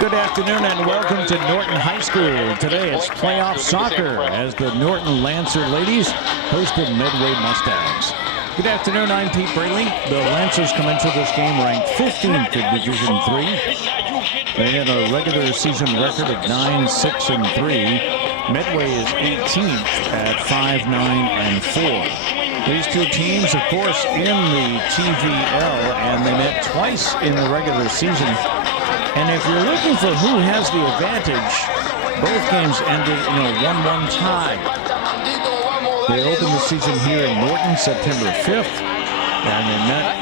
Good afternoon and welcome to Norton High School. Today it's playoff soccer as the Norton Lancer ladies host the Medway Mustangs. Good afternoon, I'm Pete Braley. The Lancers come into this game ranked 15th in Division III. They had a regular season record of 9-6-3. Medway is 18th at 5-9-4. These two teams, of course, in the TVL, and they met twice in the regular season. And if you're looking for who has the advantage, both games ended in a 1-1 tie. They opened the season here in Norton September 5th, and they met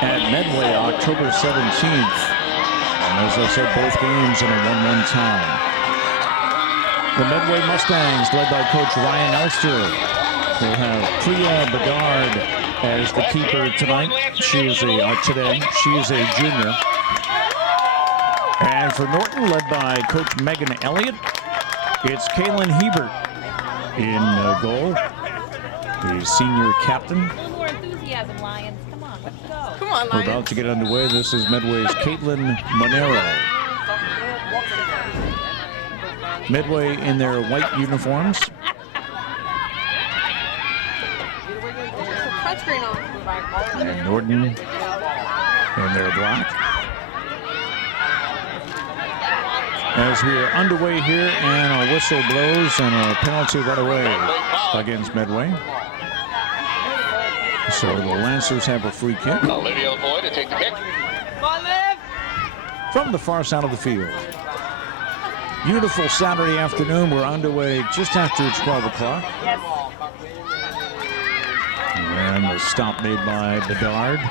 at Medway October 17th. And as I said, both games in a 1-1 tie. The Medway Mustangs, led by Coach Ryan Elster, will have Priya Bedard as the keeper tonight. She is a junior. And for Norton, led by Coach Megan Elliott, it's Kaylin Hebert in goal, the senior captain. A little more enthusiasm, Lions. Come on, let's go. Come on, Lions. We're about to get underway. This is Medway's Caitlin Monero. Medway in their white uniforms. And Norton in their black. As we are underway here, and a whistle blows and a penalty right away against Medway. So the Lancers have a free kick. Olivia Lavoy to take the kick. From the far side of the field. Beautiful Saturday afternoon. We're underway just after 12 o'clock. And the stop made by Bedard.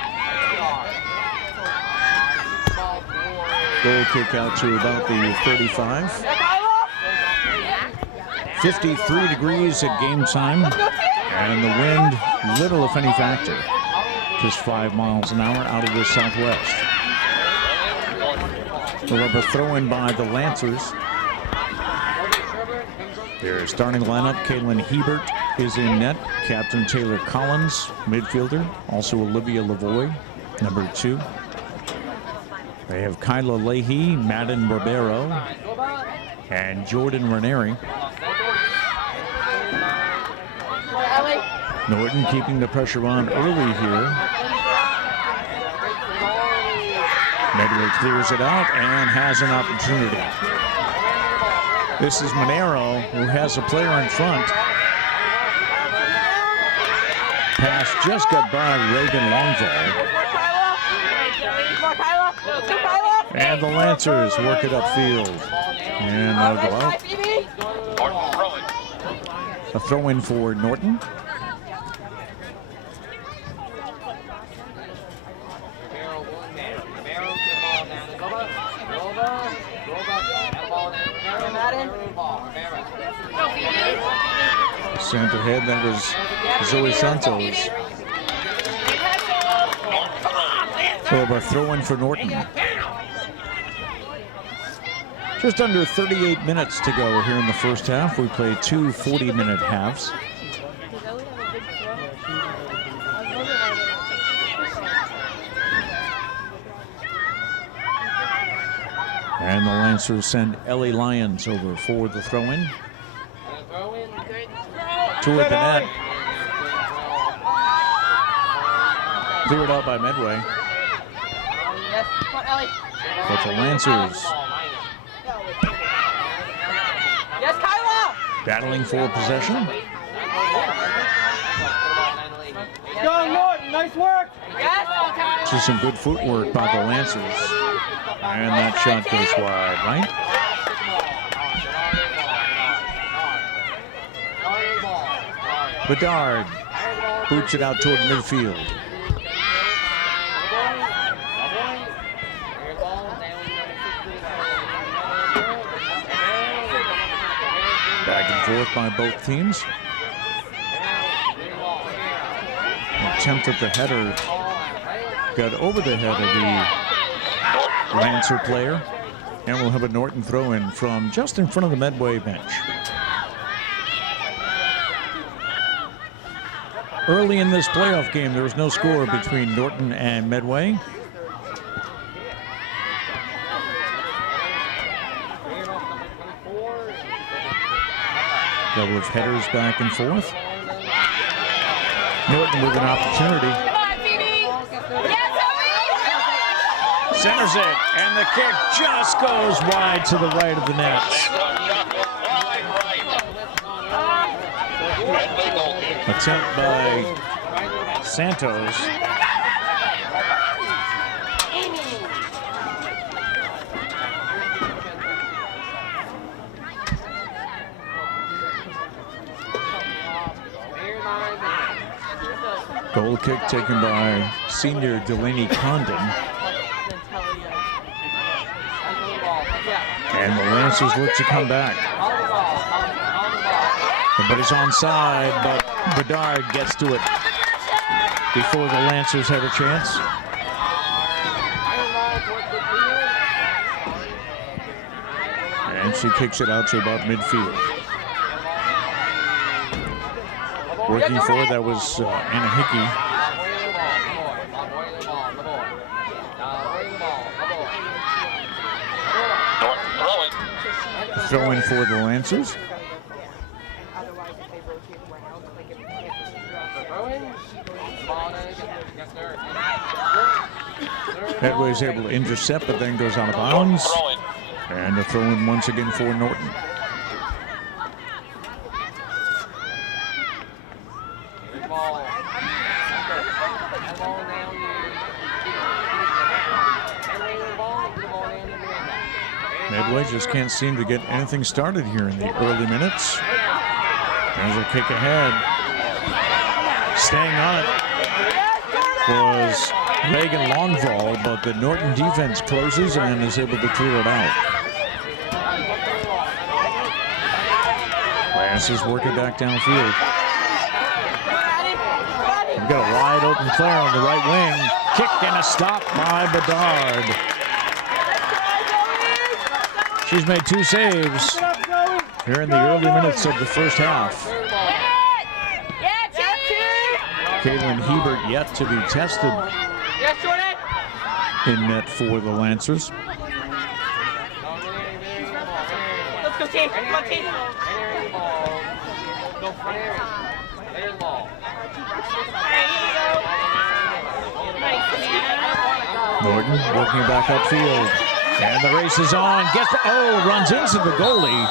Goal kick out to about the 35. 53 degrees at game time. And the wind, little if any factor. Just 5 miles an hour out of the southwest. We'll have a throw in by the Lancers. Their starting lineup, Kaylin Hebert is in net. Captain Taylor Collins, midfielder. Also Olivia Lavoy, number 2. They have Kyla Leahy, Madden Barbero, and Jordan Ranieri. Norton keeping the pressure on early here. Medway clears it out and has an opportunity. This is Monero, who has a player in front. Pass just got by Reagan Longvall. And the Lancers work it upfield. And they'll go out. A throw in for Norton. Sent ahead, that was Zoe Santos. Well, a throw in for Norton. Just under 38 minutes to go here in the first half. We played 2 40-minute halves. And the Lancers send Ellie Lyons over for the throw-in. Toward the net. Cleared out by Medway. But the Lancers battling for possession. Go Norton, nice work. Just some good footwork by the Lancers. And that shot goes wide, right? Bedard boots it out toward midfield. Back and forth by both teams. Attempt at the header got over the head of the Lancer player. And we'll have a Norton throw-in from just in front of the Medway bench. Early in this playoff game, there was no score between Norton and Medway. Couple of headers back and forth. Norton with an opportunity. Come on, Phoebe. Yes, Zoe. Centers it, and the kick just goes wide to the right of the nets. Attempt by Santos. Goal kick taken by senior Delaney Condon. And the Lancers look to come back. Everybody's onside, but Bedard gets to it before the Lancers have a chance. And she kicks it out to about midfield. Working for that was Anna Hickey. Throwing for the Lancers. Medway is able to intercept, but then goes out of bounds. And a throw in once again for Norton. Medway just can't seem to get anything started here in the early minutes. There's a kick ahead. Staying on it was Reagan Longval, but the Norton defense closes and is able to clear it out. Lancers working back downfield. We've got a wide open player on the right wing. Kick and a stop by Bedard. She's made 2 saves here in the early minutes of the first half. Caitlin Hebert yet to be tested in net for the Lancers. Let's go, team. Come on, team. Norton working back upfield. And the race is on. Runs into the goalie.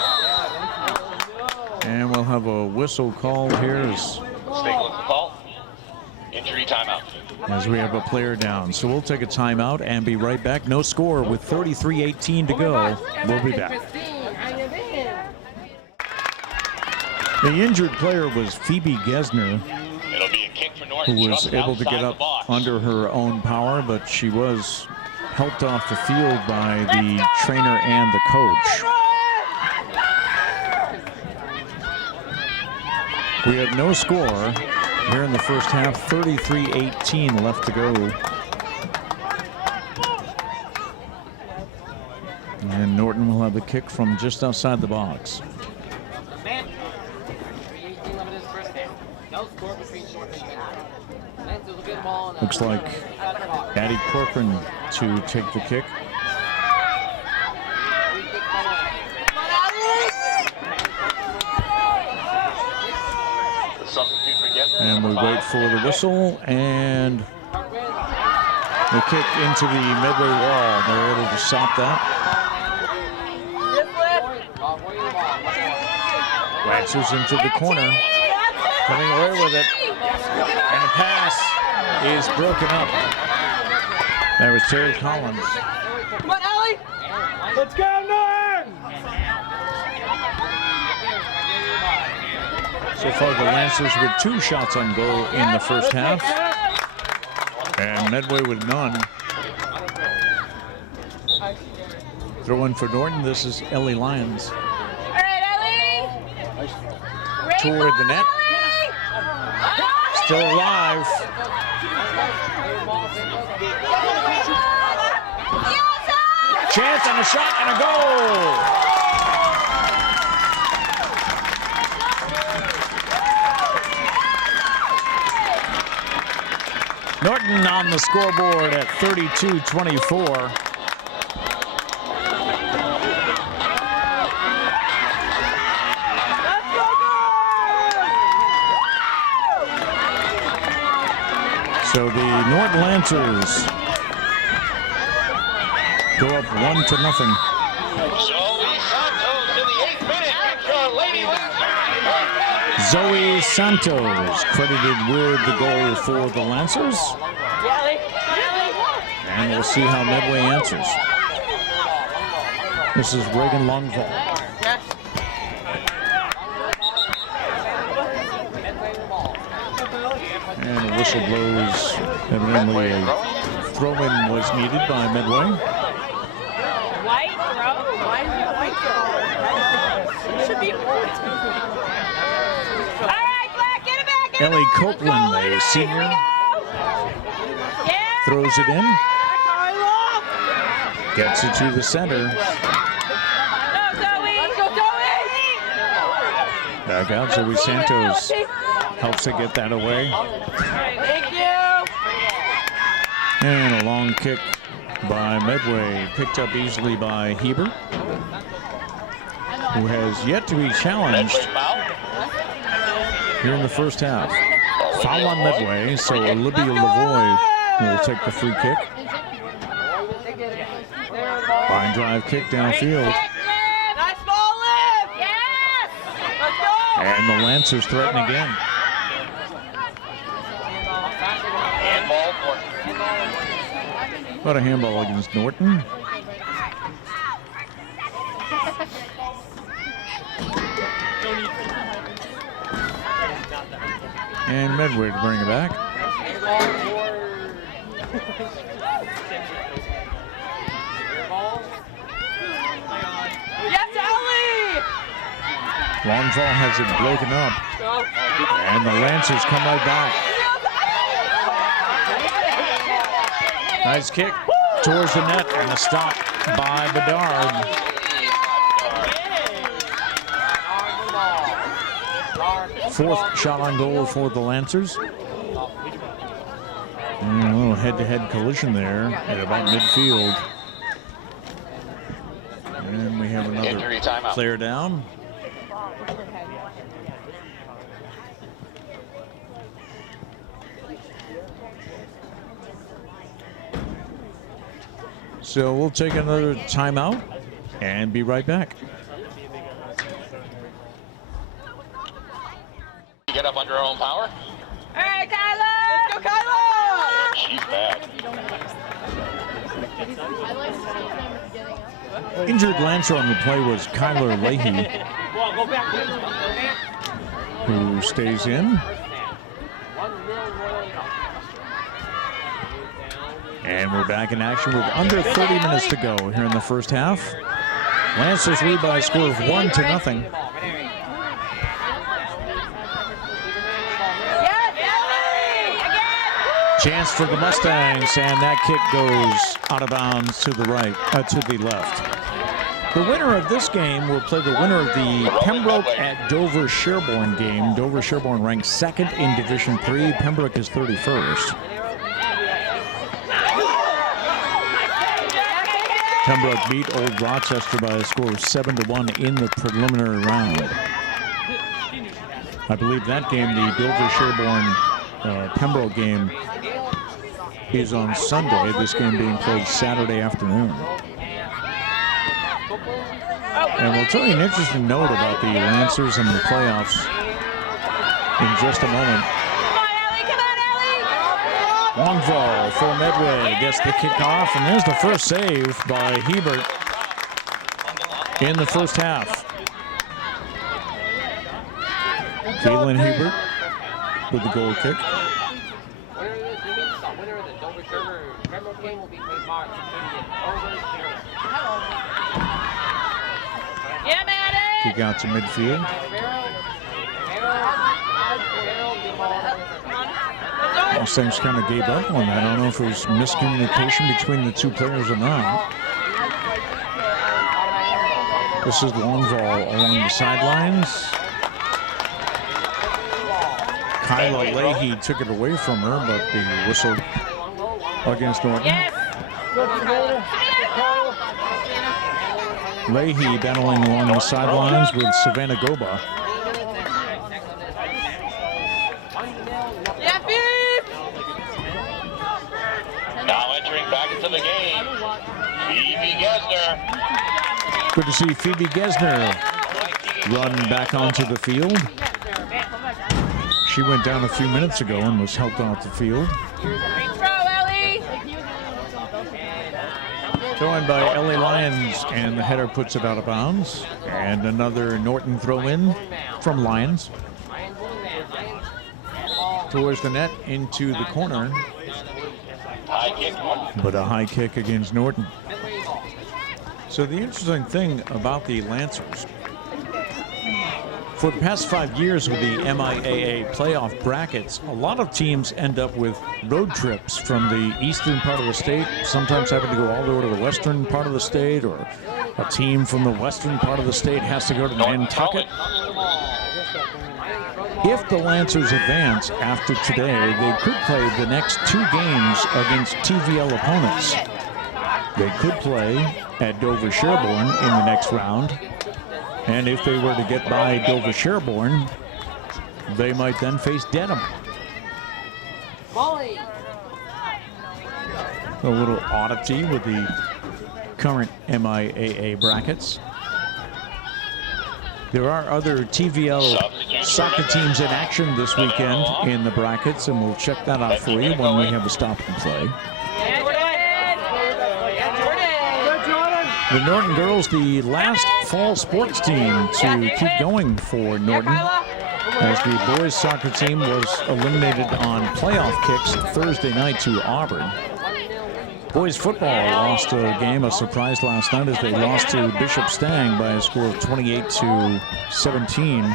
And we'll have a whistle called here as injury timeout. As we have a player down. So we'll take a timeout and be right back. No score with 33:18 to go. We'll be back. The injured player was Phoebe Gesner, It'll be a kick for Norton, who was just able to get outside up the box. under her own power, but she was helped off the field by the trainer and the coach. We have no score here in the first half. 33:18 left to go. And Norton will have a kick from just outside the box. Looks like Addie Corcoran to take the kick. And we wait for the whistle, and the kick into the Medway wall. They're able to stop that. Lancers into the corner, coming away with it, and a pass is broken up. That was Terry Collins. Come on, Ellie. Let's go, Norton. So far, the Lancers with 2 shots on goal in the first half, and Medway with none. Throw in for Norton. This is Ellie Lyons. All right, Ellie. Toward the net. Still alive. Chance and a shot and a goal. Norton on the scoreboard at 32-24. Let's go, So the Norton Lancers go up 1-0. Zoe Santos in the 8th minute. Kick for Lady Lancers. Zoe Santos credited with the goal for the Lancers. And we'll see how Medway answers. This is Reagan Longfall. And the whistle blows. Evidently a throw-in was needed by Medway. White throw? Why is it a white throw? It should be white. All right, Black, get it back, get it Ellie back. Copeland, a senior, throws it in. Gets it to the center. Go, Zoe. Let's go, Zoe. Back out, Zoe Santos helps to get that away. Thank you. And a long kick by Medway, picked up easily by Hebert, who has yet to be challenged here in the first half. Foul on Medway, so Olivia Lavoie will take the free kick. Line drive kick downfield. Nice ball, Liv. Yes. Let's go. And the Lancers threaten again. Handball, Norton. What a handball against Norton. And Medway to bring it back. Yes, Ellie. Longfall has it broken up. And the Lancers come right back. Nice kick towards the net and a stop by Bedard. Fourth shot on goal for the Lancers. And a little head-to-head collision there at about midfield. And we have another Injury timeout. player down. So we'll take another timeout and be right back. Get up under her own power. All right, Kyla. Let's go, Kyla. She's bad. Injured Lancer on the play was Kyler Leahy, who stays in. And we're back in action with under 30 minutes to go here in the first half. Lancers lead by a score of 1-0. Chance for the Mustangs, and that kick goes out of bounds to the right, to the left. The winner of this game will play the winner of the Pembroke at Dover Sherborne game. Dover Sherborne ranks second in Division 3. Pembroke is 31st. Pembroke beat Old Rochester by a score of 7-1 in the preliminary round. I believe that game, the Dover Sherborne Pembroke game, is on Sunday. This game being played Saturday afternoon. And we'll tell you an interesting note about the Lancers and the playoffs in just a moment. Longfall for Medway gets the kickoff, and there's the first save by Hebert in the first half. Caitlin Hebert with the goal kick. Kick out to midfield. Mustangs kind of gave up on that. I don't know if it was miscommunication between the two players or not. This is Longfall along the sidelines. Kyla Leahy took it away from her, but the whistle against Norton. Leahy battling along the sidelines with Savannah Goba. Good to see Phoebe Gesner run back onto the field. She went down a few minutes ago and was helped off the field. Thrown by Ellie Lyons, and the header puts it out of bounds. And another Norton throw in from Lyons. Towards the net into the corner. But a high kick against Norton. So the interesting thing about the Lancers, for the past 5 years with the MIAA playoff brackets, a lot of teams end up with road trips from the eastern part of the state, sometimes having to go all the way to the western part of the state, or a team from the western part of the state has to go to Nantucket. If the Lancers advance after today, they could play the next 2 games against TVL opponents. They could play at Dover-Sherborne in the next round. And if they were to get by Dover-Sherborne, they might then face Dedham. A little oddity with the current MIAA brackets. There are other TVL soccer teams in action this weekend in the brackets, and we'll check that out for you when we have a stop and play. The Norton girls, the last fall sports team to keep going for Norton, as the boys soccer team was eliminated on playoff kicks Thursday night to Auburn. Boys football lost a game, a surprise last night, as they lost to Bishop Stang by a score of 28-17.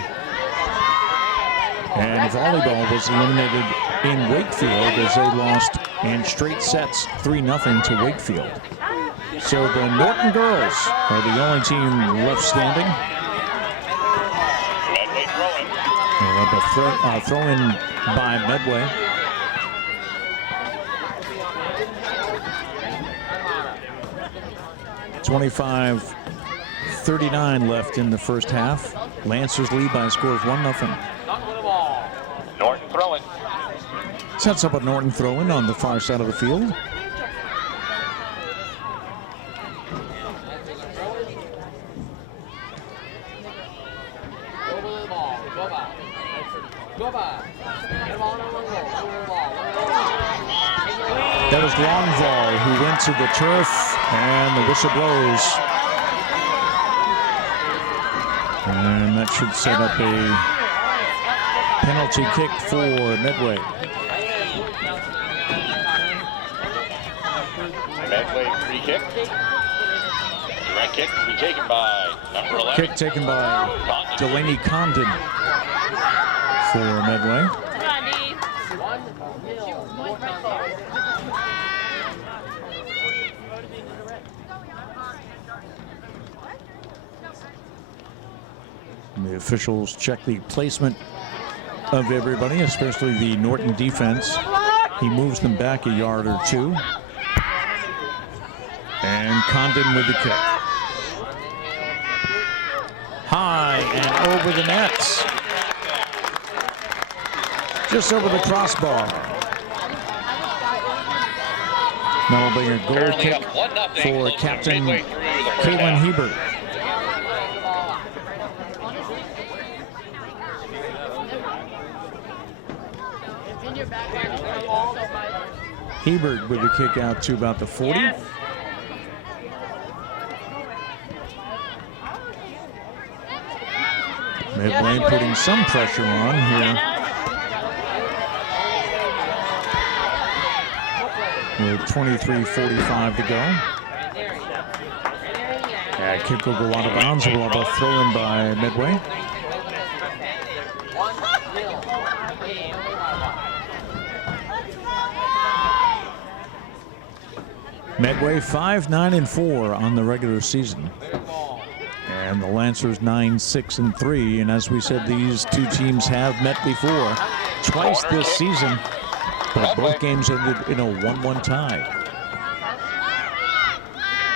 And volleyball was eliminated in Wakefield as they lost in straight sets 3-0 to Wakefield. So the Norton girls are the only team left standing. A throw in by Medway. .35-39 left in the first half. Lancers lead by a score of 1-0. Norton throwing. Sets up a Norton throw-in on the far side of the field. That was Longval who went to the turf, and the whistle blows. And that should set up a penalty kick for Medway. Medway free kick. Direct kick will be taken by number 11. Kick taken by Delaney Condon for Medway. The officials check the placement of everybody, especially the Norton defense. He moves them back a yard or two. And Condon with the kick. High and over the nets. Just over the crossbar. That'll be a goal kick for Captain Caitlin Hebert. Hebert with the kick out to about the 40. Medway putting some pressure on here. With 23:45 to go. That kick will go out of bounds. We'll have a throw in by Medway. Medway 5-9-4 on the regular season. And the Lancers 9-6-3. And as we said, these two teams have met before twice this season, but both games ended in a 1-1 tie.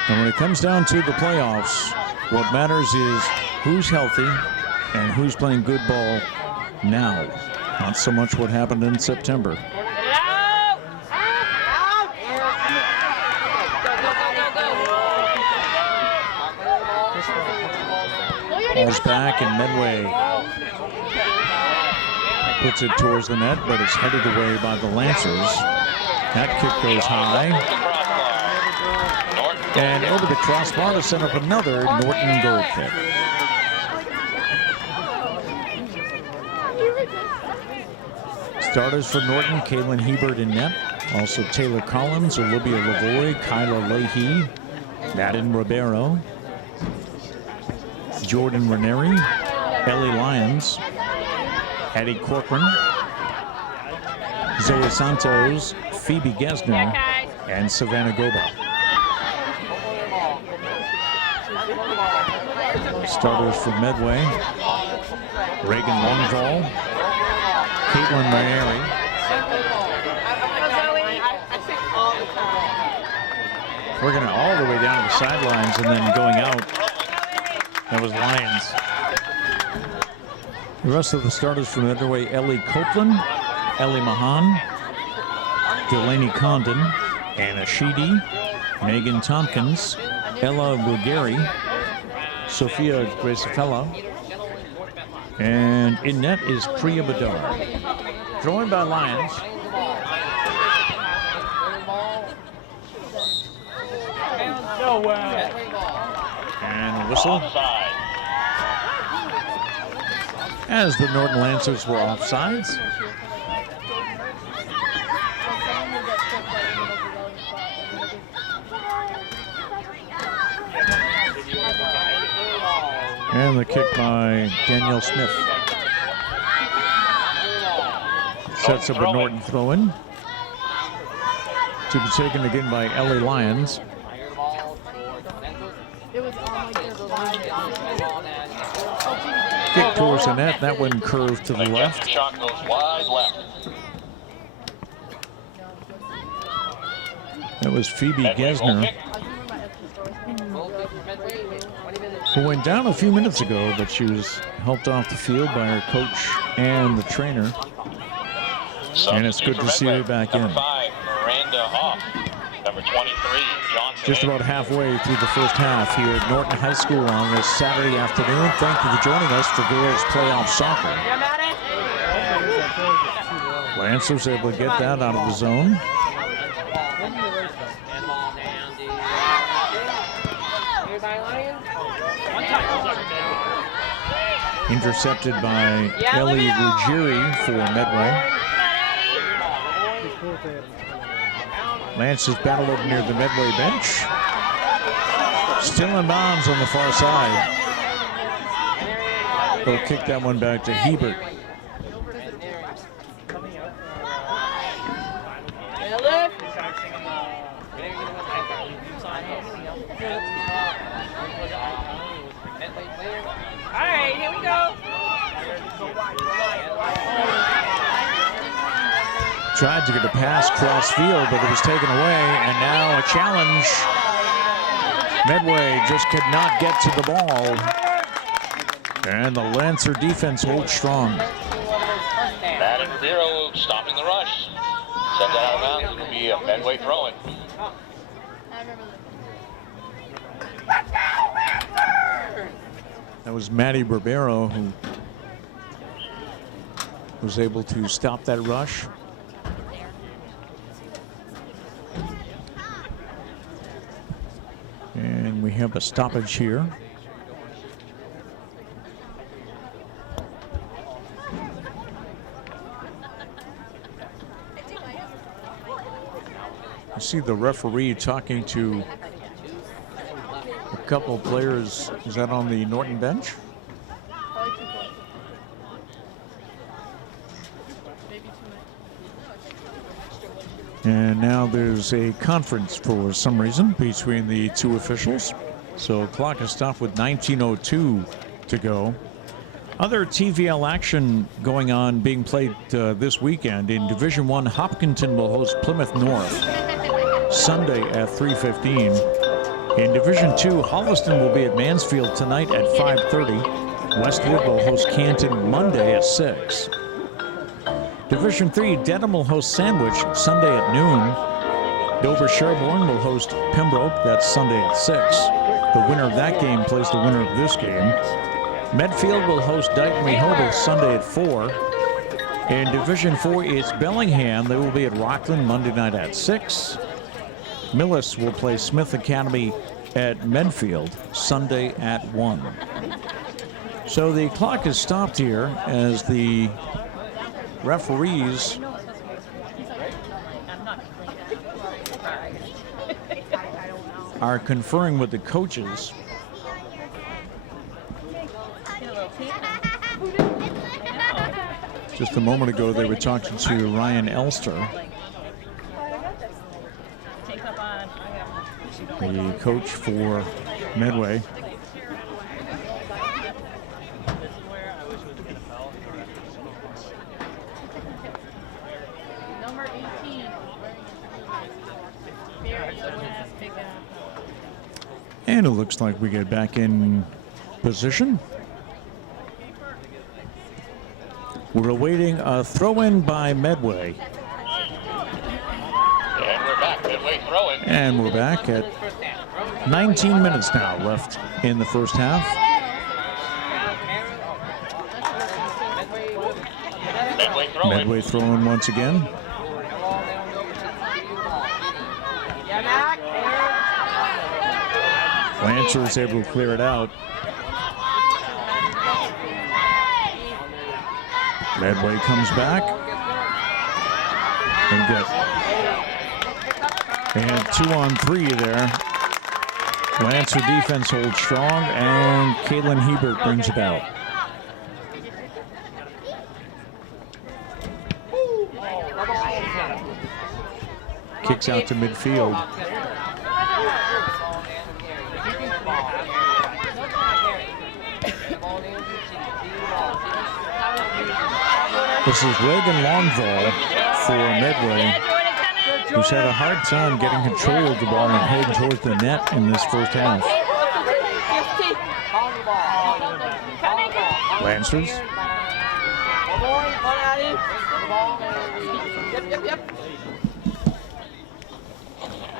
And when it comes down to the playoffs, what matters is who's healthy and who's playing good ball now. Not so much what happened in September. Ball's back, and Medway puts it towards the net, but it's headed away by the Lancers. That kick goes high. And over the crossbar to set up another Norton goal kick. Starters for Norton, Kaylin Hebert in net. Also Taylor Collins, Olivia Lavoie, Kyla Leahy, Madden Ribeiro, Jordan Ranieri, Ellie Lyons, Addie Corcoran, Zoe Santos, Phoebe Gesner, and Savannah Goba. Starters for Medway, Reagan Longvall, Caitlin Ranieri, working it all the way down to the sidelines and then going out. That was Lyons. The rest of the starters from Medway: Ellie Copeland, Ellie Mahan, Delaney Condon, Anna Sheedy, Megan Tompkins, Ella Bulgari, Sophia Gracefella, and in net is Priya Badar. Thrown by Lyons. No way. And a whistle. As the Norton Lancers were offsides. And the kick by Danielle Smith. Sets up a Norton throw-in. To be taken again by Ellie Lyons. Kick towards the net. That one curved to the left. Shot goes wide left. That was Phoebe Gesner, who went down a few minutes ago, but she was helped off the field by her coach and the trainer. And it's good to see her back in. Number 5, Miranda Hoff. Number 23, Johnson. Just about halfway through the first half here at Norton High School on this Saturday afternoon. Thank you for joining us for girls playoff soccer. Lancers able to get that out of the zone. Intercepted by Ellie Ruggieri for Medway. Lancers battle over near the Medway bench. Still in bounds on the far side. They'll kick that one back to Hebert. All right, here we go. Tried to get a pass cross field, but it was taken away, and now a challenge. Medway just could not get to the ball, and the Lancer defense holds strong. Madden Ribeiro stopping the rush. Sends that out of bounds. It'll be a Medway throw-in. That was Maddie Ribeiro who was able to stop that rush. And we have a stoppage here. I see the referee talking to a couple of players. Is that on the Norton bench? And now there's a conference for some reason between the two officials. So clock is stopped with 19:02 to go. Other TVL action going on, being played this weekend. In Division I, Hopkinton will host Plymouth North Sunday at 3:15. In Division II, Holliston will be at Mansfield tonight at 5:30. Westwood will host Canton Monday at 6. Division III, Dedham will host Sandwich Sunday at noon. Dover Sherborne will host Pembroke. That's Sunday at 6. The winner of that game plays the winner of this game. Medfield will host Dighton Rehoboth Sunday at 4. In Division 4, it's Bellingham. They will be at Rockland Monday night at 6. Millis will play Smith Academy at Medfield Sunday at 1. So the clock is stopped here as the referees are conferring with the coaches. Just a moment ago, they were talking to Ryan Elster, the coach for Medway. And it looks like we get back in position. We're awaiting a throw-in by Medway. And we're back. Medway throwing. And we're back at 19 minutes now left in the first half. Medway throwing once again. Lancer is able to clear it out. Medway comes back. And 2-on-3 there. Lancer defense holds strong, and Caitlin Hebert brings it out. Kicks out to midfield. This is Reagan Longvall for Medway, who's had a hard time getting control of the ball and heading towards the net in this first half. Lancers.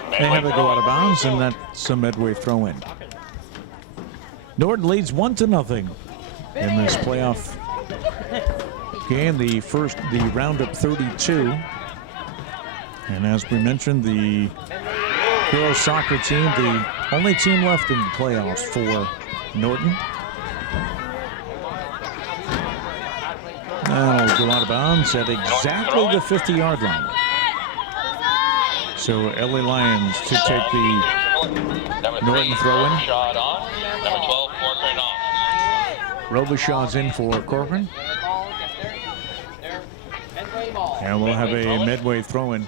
They have to go out of bounds, and that's a Medway throw-in. Norton leads 1-0 in this playoff game, the roundup 32. And as we mentioned, the girls soccer team, the only team left in the playoffs for Norton. That'll go out of bounds at exactly the 50-yard line. So LA Lions to take the Norton throw-in. Number 12, Corcoran off. Robichaux's in for Corcoran. And we'll have a Medway throw-in.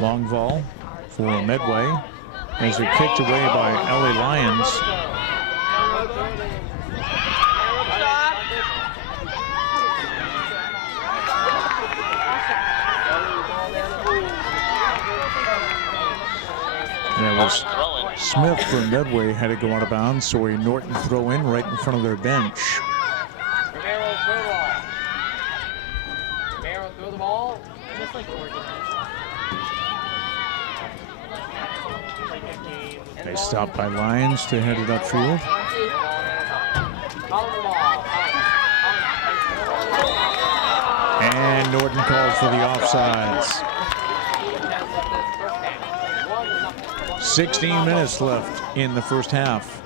Long ball for Medway as they're kicked away by LA Lions. That was Smith from Medway had to go out of bounds, so a Norton throw in right in front of their bench. Throw the ball. Just like They stop by Lions to head it upfield. And Norton calls for the offsides. 16 minutes left in the first half.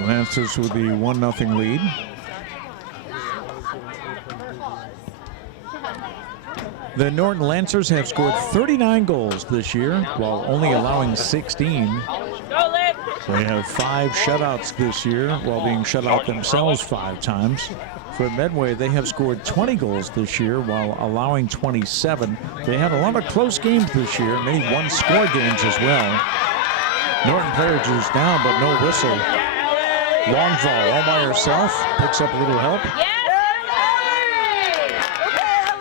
Lancers with the 1-0 lead. The Norton Lancers have scored 39 goals this year, while only allowing 16. They have 5 shutouts this year, while being shut out themselves 5 times. For Medway, they have scored 20 goals this year, while allowing 27. They had a lot of close games this year, many one-score games as well. Norton player is down, but no whistle. Longvall all by herself, picks up a little help.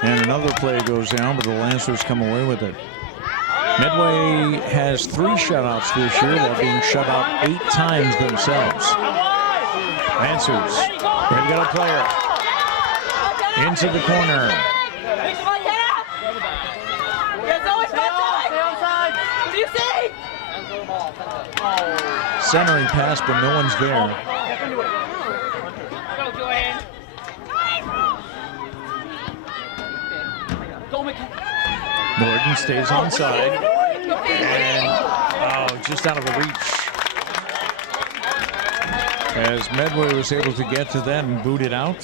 And another play goes down, but the Lancers come away with it. Medway has 3 shutouts this year while being shut out 8 times themselves. Lancers, they've got a player. Into the corner. Centering pass, but no one's there. Norton stays onside. And, just out of the reach. As Medway was able to get to that and boot it out.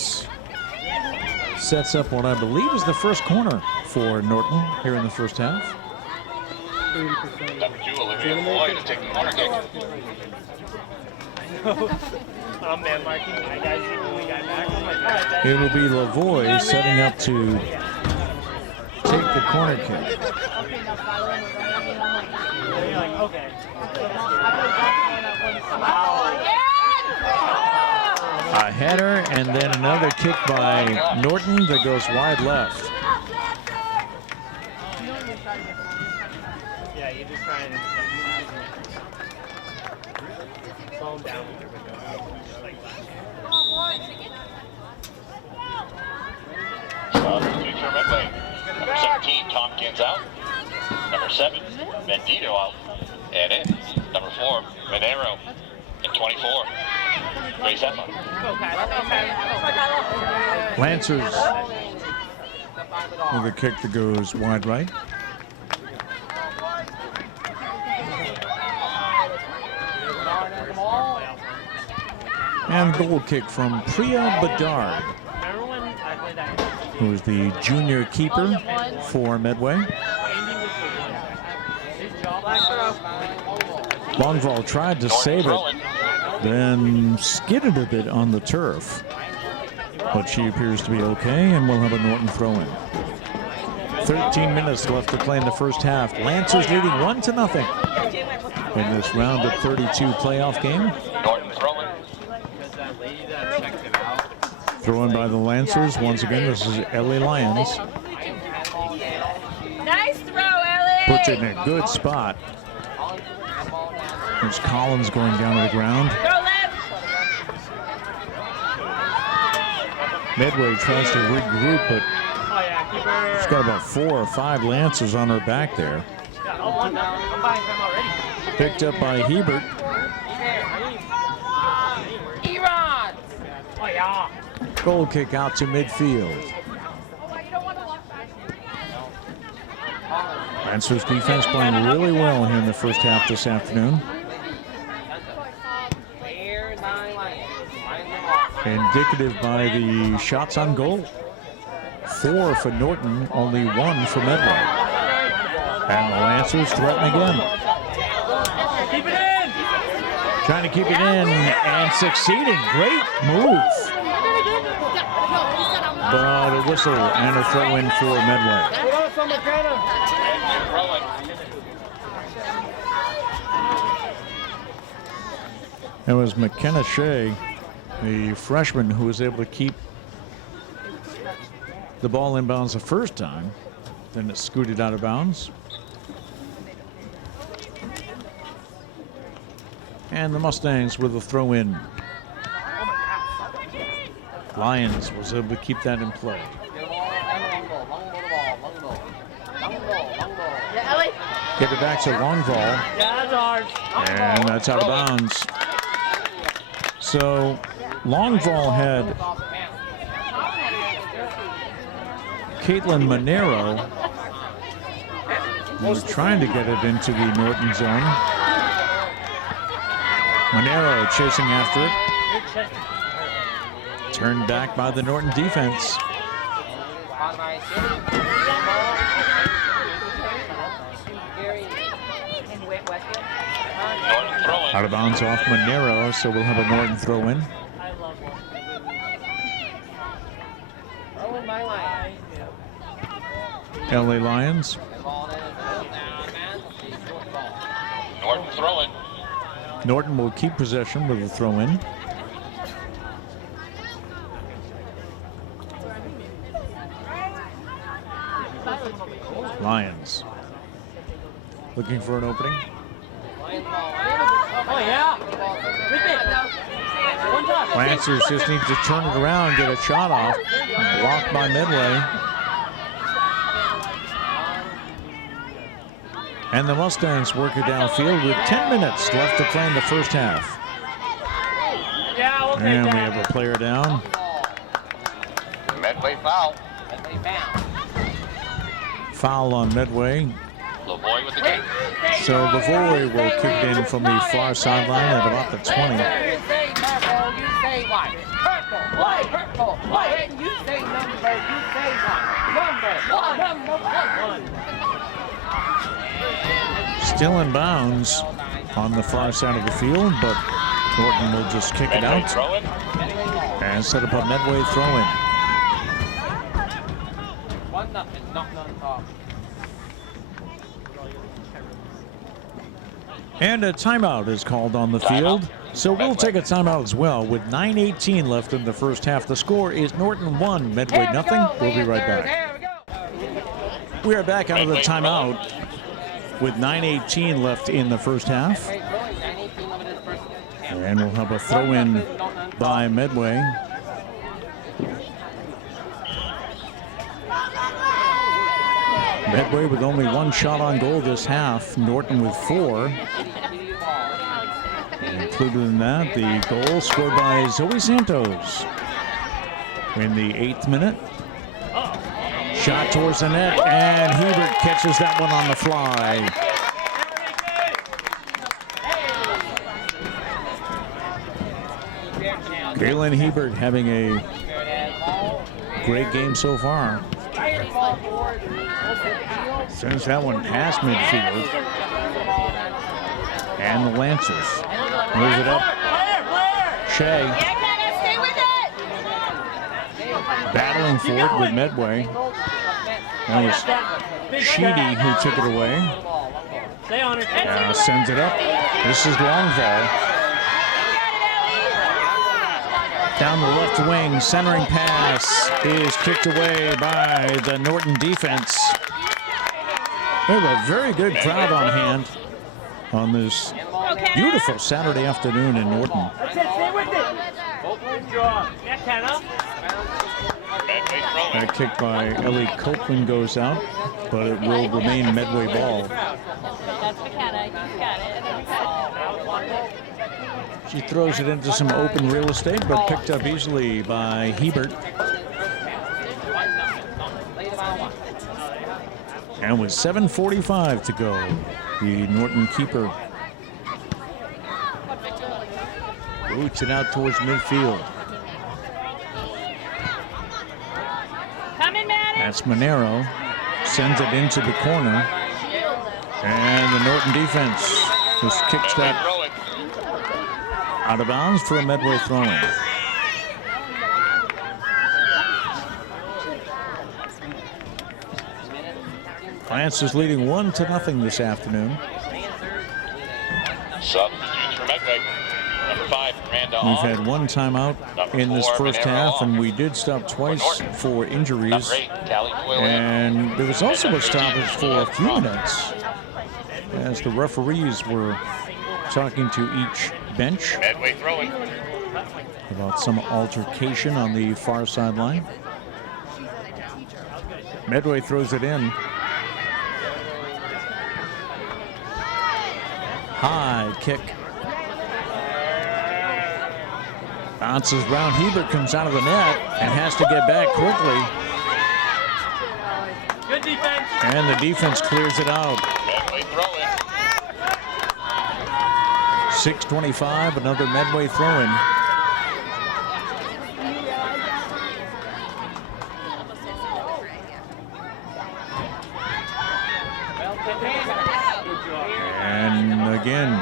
Sets up what I believe is the first corner for Norton here in the first half. Number 2, Olivia Floyd to take the corner kick. Man marking. I guys even we got back. I'm like, all right, It will be Lavoie setting up to take the corner kick. okay. A header and then another kick by Norton that goes wide left. Yeah, you just try and slow him down. Future Medway. Number 17, Tompkins out. Number 7, Mendito out. And in. Number 4, Monero. And 24, Grace Edma. Lancers with a kick that goes wide right. And goal kick from Priya Bedard, who is the junior keeper for Medway. Longval tried to save it, then skidded a bit on the turf. But she appears to be okay, and we'll have a Norton throw-in. 13 minutes left to play in the first half. Lancers leading 1-0 in this round of 32 playoff game. Norton throwing. Throw-in by the Lancers. Once again, this is Ellie Lyons. Nice throw, Ellie. Puts it in a good spot. There's Collins going down to the ground. Go left. Medway tries to regroup, but she's got about 4 or 5 Lancers on her back there. Picked up by Hebert. Iran. Goal kick out to midfield. Lancers defense playing really well here in the first half this afternoon. Indicative by the shots on goal. 4 for Norton, only 1 for Medway. And the Lancers threaten again. Keep it in. Trying to keep it in and succeeding. Great move. But a whistle and a throw in for Medway. It was McKenna Shea, the freshman, who was able to keep the ball in bounds the first time. Then it scooted out of bounds. And the Mustangs with a throw in. Lyons was able to keep that in play. Get it back to Longval. And that's out of bounds. So Longval had Caitlin Monero, who was trying to get it into the Norton zone. Monero chasing after it. Turned back by the Norton defense. Out of bounds off Monero, so we'll have a Norton throw in. LA Lions. Norton throwing. Norton will keep possession with a throw in. Lions looking for an opening. Oh yeah. Lancers just need to turn it around, get a shot off. Blocked by Medway. And the Mustangs work it downfield with 10 minutes left to play in the first half. And we have a player down. Medway foul. Foul on Medway. Boy with the kick. So the volley will kick in from the far sideline at about the 20. Still in bounds on the far side of the field, but Norton will just kick it out and set up a Medway throw-in. 1-0, knocked on top. And a timeout is called on the field. So we'll take a timeout as well with 9:18 left in the first half. The score is Norton 1, Medway nothing. We'll be right back. We are back out of the timeout with 9:18 left in the first half. And we'll have a throw-in by Medway. Medway with only one shot on goal this half. Norton with 4. Included in that, the goal scored by Zoe Santos in the 8th minute. Shot towards the net, and Hebert catches that one on the fly. Galen Hebert having a great game so far. Sends that one past midfield. And the Lancers moves it up. Shea battling for it with Medway. That was Sheedy who took it away. Sends it up. This is Longval. Down the left wing, centering pass is kicked away by the Norton defense. We have a very good crowd on hand on this beautiful Saturday afternoon in Norton. That kick by Ellie Copeland goes out, but it will remain Medway ball. She throws it into some open real estate, but picked up easily by Hebert. And with 7:45 to go, the Norton keeper boots it out towards midfield. That's Monero. Sends it into the corner. And the Norton defense just kicks that out of bounds for a Medway throw-in. Lance is leading 1-0 this afternoon. Substitutes for Medway. Number 5, Miranda. We've had one timeout in this first half, and we did stop twice for injuries. And there was also a stoppage for a few minutes as the referees were talking to each bench Medway throwing. about some altercation on the far sideline. Medway throws it in. High kick. Bounces round. Hebert comes out of the net and has to get back quickly. Good defense. And the defense clears it out. Medway throwing. 6:25, another Medway throw-in. And again,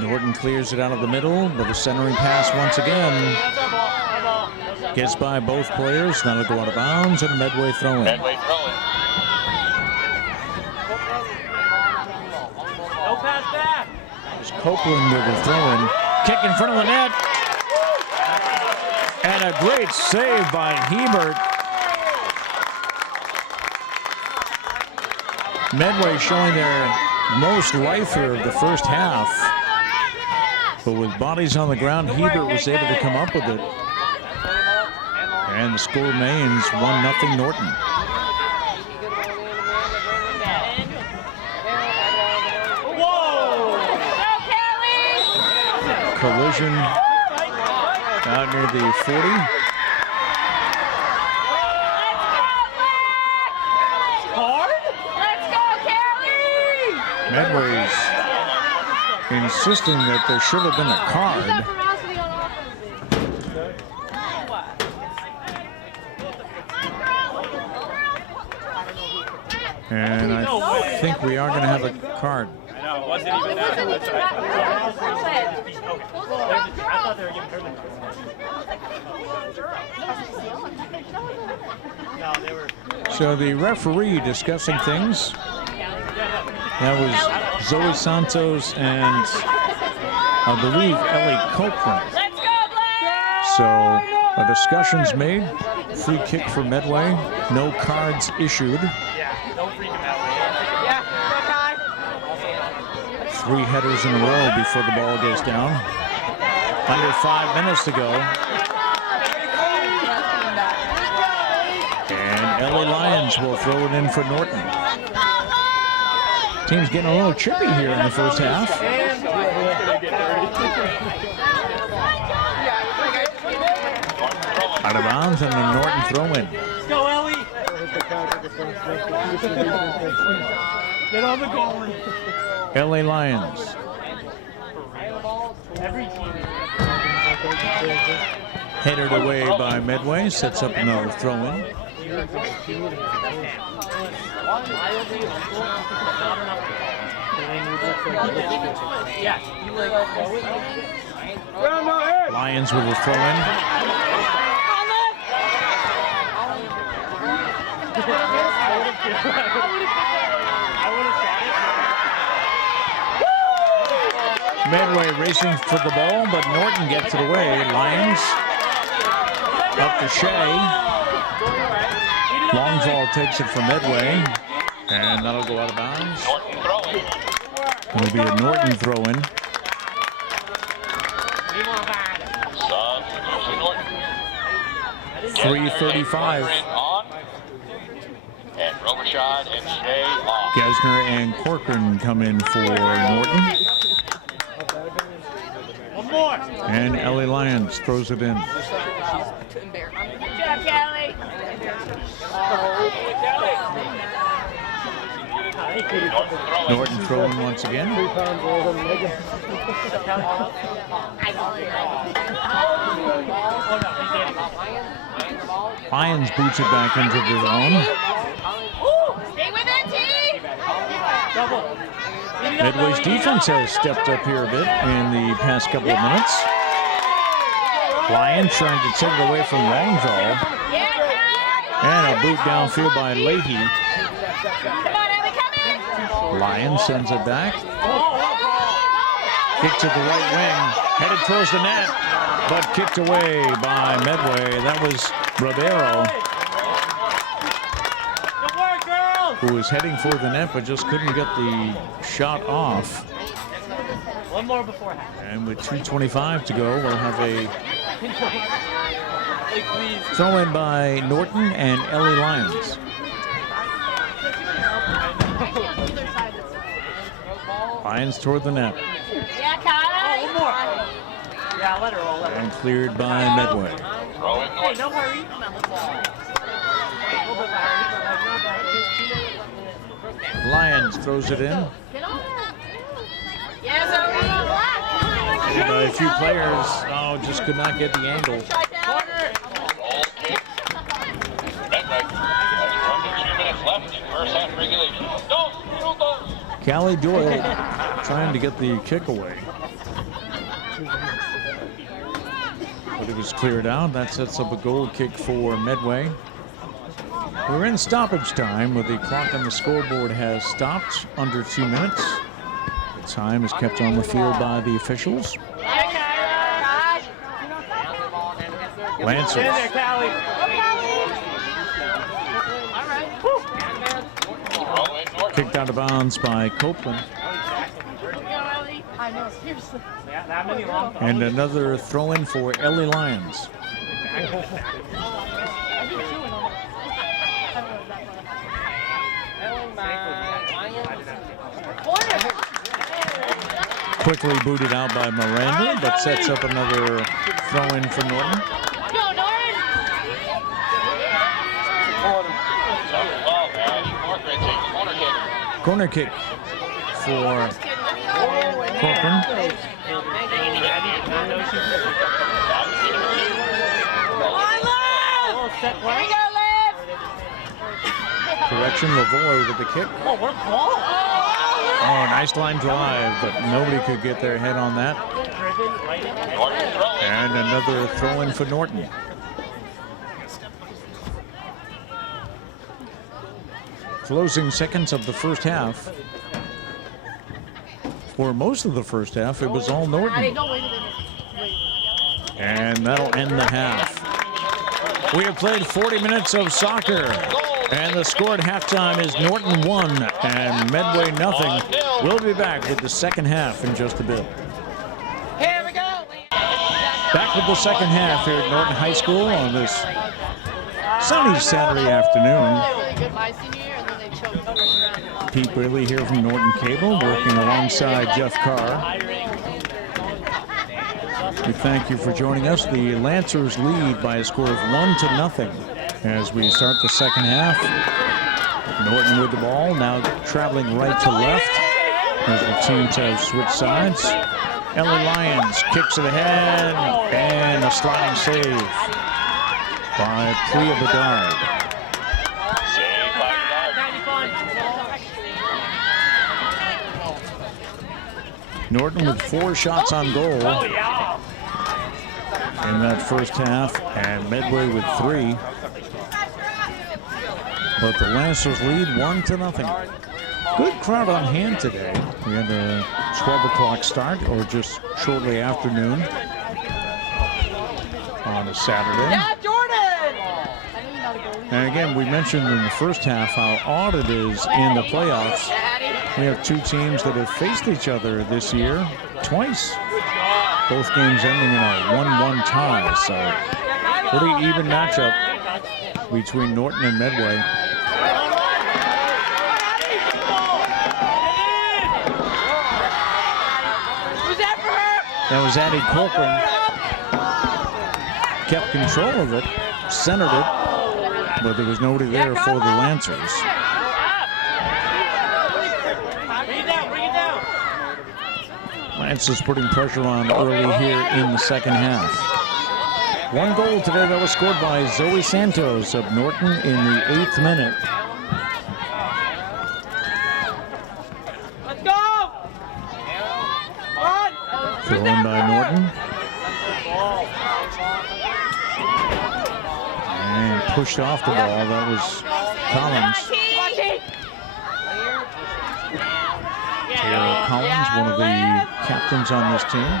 Norton clears it out of the middle, but a centering pass once again gets by both players. Now it'll go out of bounds and a Medway throw-in. Medway throwing. No pass back. There's Copeland with a throw-in. Kick in front of the net. And a great save by Hebert. Medway showing their most life here of the first half. But with bodies on the ground, Hebert was able to come up with it. And the score remains 1-0 Norton. Collision out near the 40. Medway's insisting that there should have been a card. And I think we are going to have a card. No, it wasn't even that. So the referee discussing things. That was Zoe Santos and I believe Ellie Copeland. So a discussion's made. Free kick for Medway. No cards issued. Three headers in a row before the ball goes down. Under 5 minutes to go. And LA Lions will throw it in for Norton. Team's getting a little chippy here in the first half. Out of bounds and a Norton throw-in. Let's go, Ellie. Get on the goal. LA Lions. Headed away by Medway, sets up another throw-in. Lions with a throw-in. Medway racing for the ball, but Norton gets it away. Lions up to Shea. Longvall takes it from Medway, and that'll go out of bounds. It'll be a Norton throw-in. 3:35. And Robershad and Shea off. Gesner and Corcoran come in for Norton. And LA Lions throws it in. Good job, Kelly. Norton throwing once again. Lions boots it back into the zone. Stay with it, team. Medway's defense has stepped up here a bit in the past couple of minutes. Lions trying to take it away from Longvall. And a boot downfield by Leahy. Come on, Ellie, come in. Lions sends it back. Kick to the right wing. Headed towards the net, but kicked away by Medway. That was Ribeiro, who was heading for the net, but just couldn't get the shot off. One more before half. And with 2:25 to go, we'll have a throw in by Norton and LA Lions. Lions toward the net. Yeah, Kyle. One more. Yeah, let her roll. And cleared by Medway. Throw it Norton. No hurry. Lions throws it in. Yes, over. By a few players, just could not get the angle. Goal kick. Medway has run to 2 minutes left in first half regulation. Don't. Callie Doyle trying to get the kick away. But it was cleared out. That sets up a goal kick for Medway. We're in stoppage time where the clock on the scoreboard has stopped under 2 minutes. The time is kept on the field by the officials. Lancers. Kicked out of bounds by Copeland. I know, seriously. And another throw-in for LA Lions. Quickly booted out by Miranda, but sets up another throw-in for Norton. Go, Norton! Corner kick for Corcoran. Correction, Lavoie with the kick. Oh, nice line drive, but nobody could get their head on that. And another throw-in for Norton. Closing seconds of the first half. For most of the first half, it was all Norton. And that'll end the half. We have played 40 minutes of soccer. And the score at halftime is Norton 1 and Medway nothing. We'll be back with the second half in just a bit. Here we go. Back with the second half here at Norton High School on this sunny Saturday afternoon. Pete Bailey here from Norton Cable, working alongside Jeff Carr. We thank you for joining us. The Lancers lead by a score of 1-0 as we start the second half. Norton with the ball, now traveling right to left as the teams have switched sides. LA Lions kicks it ahead and a sliding save by Priya Bedard. Norton with 4 shots on goal in that first half, and Medway with 3. But the Lancers lead 1-0. Good crowd on hand today. We had a 12 o'clock start, or just shortly after noon on a Saturday. Yeah, Jordan! And again, we mentioned in the first half how odd it is in the playoffs. We have 2 teams that have faced each other this year twice. Both games ending in a 1-1 tie. So pretty even matchup between Norton and Medway. That was Addie Corcoran. Kept control of it, centered it, but there was nobody there for the Lancers. Lancers putting pressure on early here in the second half. 1 goal today that was scored by Zoe Santos of Norton in the 8th minute. Let's go! Thrown by Norton. And pushed off the ball. That was Collins. Taylor Collins, one of the captains on this team.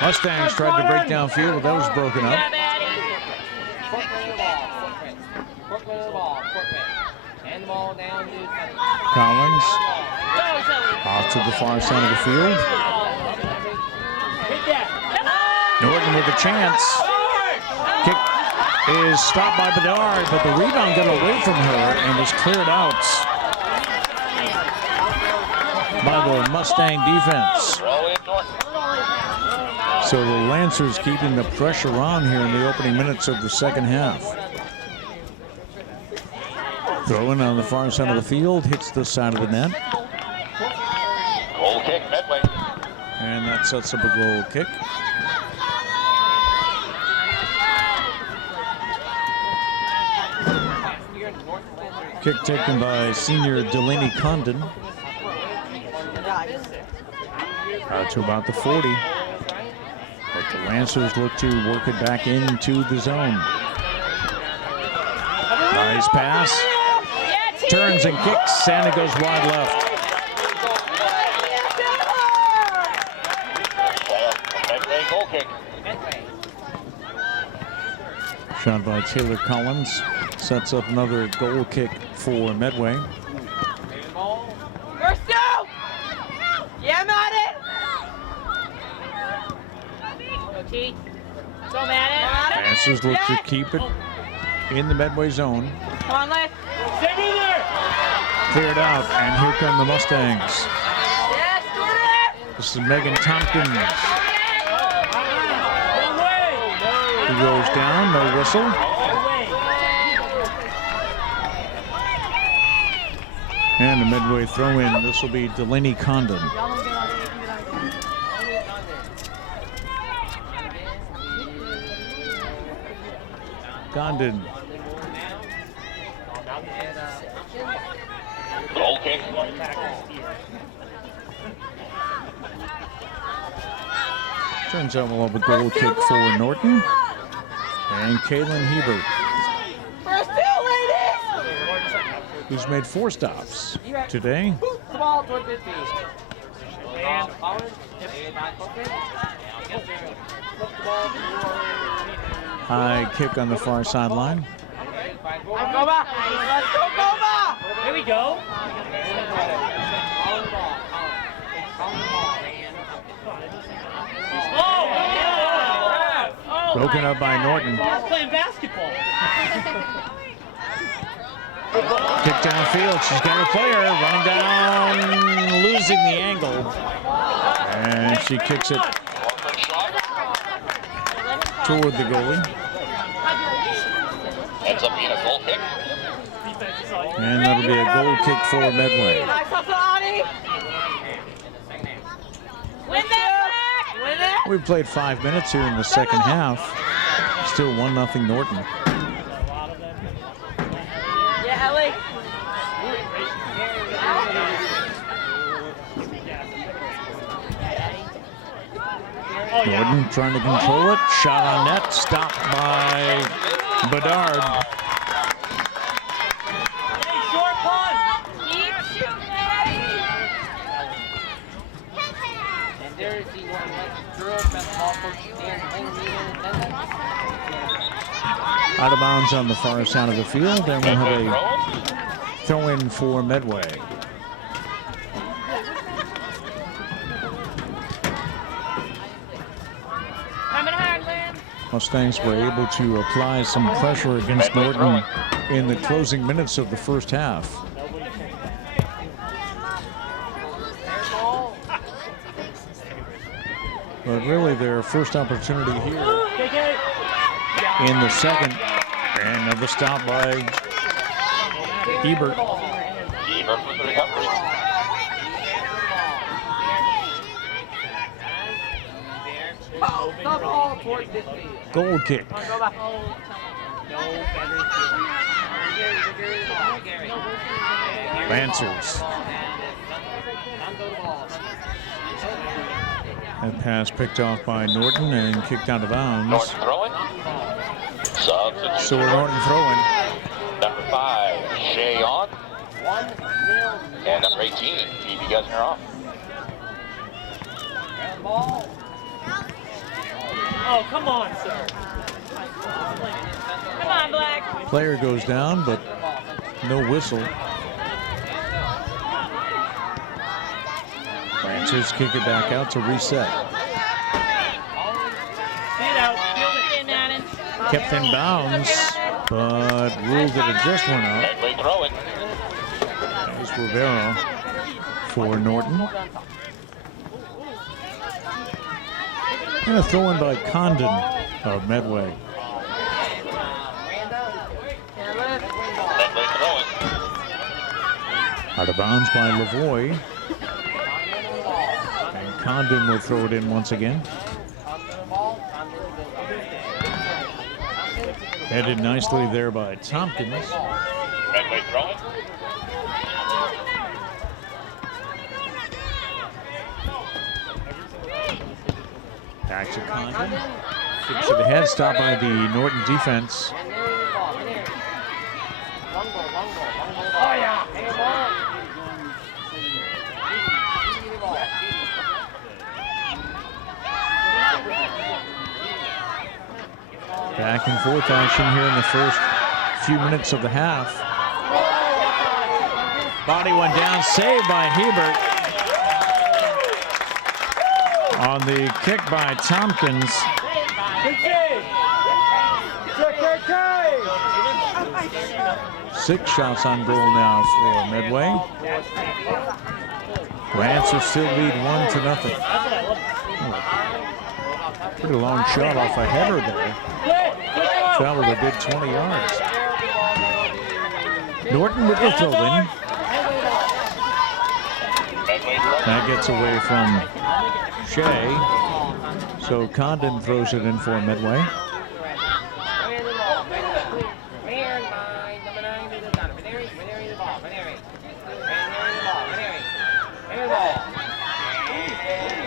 Mustangs tried to break downfield, but that was broken up. Collins off to the far side of the field. Norton with a chance. Kick is stopped by Bedard, but the rebound got away from her and was cleared out by the Mustang defense. So the Lancers keeping the pressure on here in the opening minutes of the second half. Throwing on the far side of the field, hits the side of the net. Goal kick, Medway. And that sets up a goal kick. Kick taken by senior Delaney Condon. Out to about the 40. But the Lancers look to work it back into the zone. Nice pass. Turns and kicks, and it goes wide left. Medway goal kick. Shot by Taylor Collins. Sets up another goal kick for Medway. T. Go, Madden. Lancers look to keep it in the Medway zone. Come on, Liz. Stay with her. Cleared out, and here come the Mustangs. Yes, do it. This is Megan Tompkins. No way. He goes down, no whistle. No way. And a Medway throw-in. This will be Delaney Condon. Condon. Goal kick. Turns out we'll have a goal kick for Norton. And Kaylin Hebert, First two, ladies. who's made 4 stops today. The ball towards midfield. High kick on the far sideline. Goma. Let's go, Goma. Here we go. Broken up by Norton. He's playing basketball. Kick downfield. She's got her player running down, losing the angle. And she kicks it toward the goalie. Ends up being a goal kick. And that'll be a goal kick for Medway. Win that back. Win it. We've played 5 minutes here in the second half. Still 1-0 Norton. Yeah, Ellie. Norton trying to control it. Shot on net. Stopped by Bedard. Hey, short punt. Keep shooting, Eddie. And there is the girl basketball coach Dan Out of bounds on the far side of the field. And we'll have a throw in for Medway. Coming hard, Lynn. Mustangs were able to apply some pressure against Norton in the closing minutes of the first half. But really their first opportunity here in the second. And another stop by Hebert. Hebert with the recovery. the ball towards midfield. Goal kick. Lancers. That pass picked off by Norton and kicked out of bounds. Norton throwing. Substitute. So we're Norton throwing. Number 5, Shay on. And number 18, Phoebe Gesner off. Oh, come on, sir. Come on, Black. Player goes down, but no whistle. Lancers kick it back out to reset. See it out. Hey, Madden. Kept in bounds, but ruled that it just went out. Medway throwing. There's Rivera for Norton. And a throw in by Condon of Medway. Medway throwing. Out of bounds by Lavoie. And Condon will throw it in once again. Headed nicely there by Tompkins. Medway throwing. Back to Condon. Kicks it ahead, stopped by the Norton defense. Oh, yeah. Back and forth action here in the first few minutes of the half. Body went down, saved by Hebert. On the kick by Tompkins. 6 shots on goal now for Medway. Lancers still lead 1-0. Pretty long shot off a header there. Traveled a good 20 yards. Norton with the throw-in. That gets away from Shea. So Condon throws it in for Medway.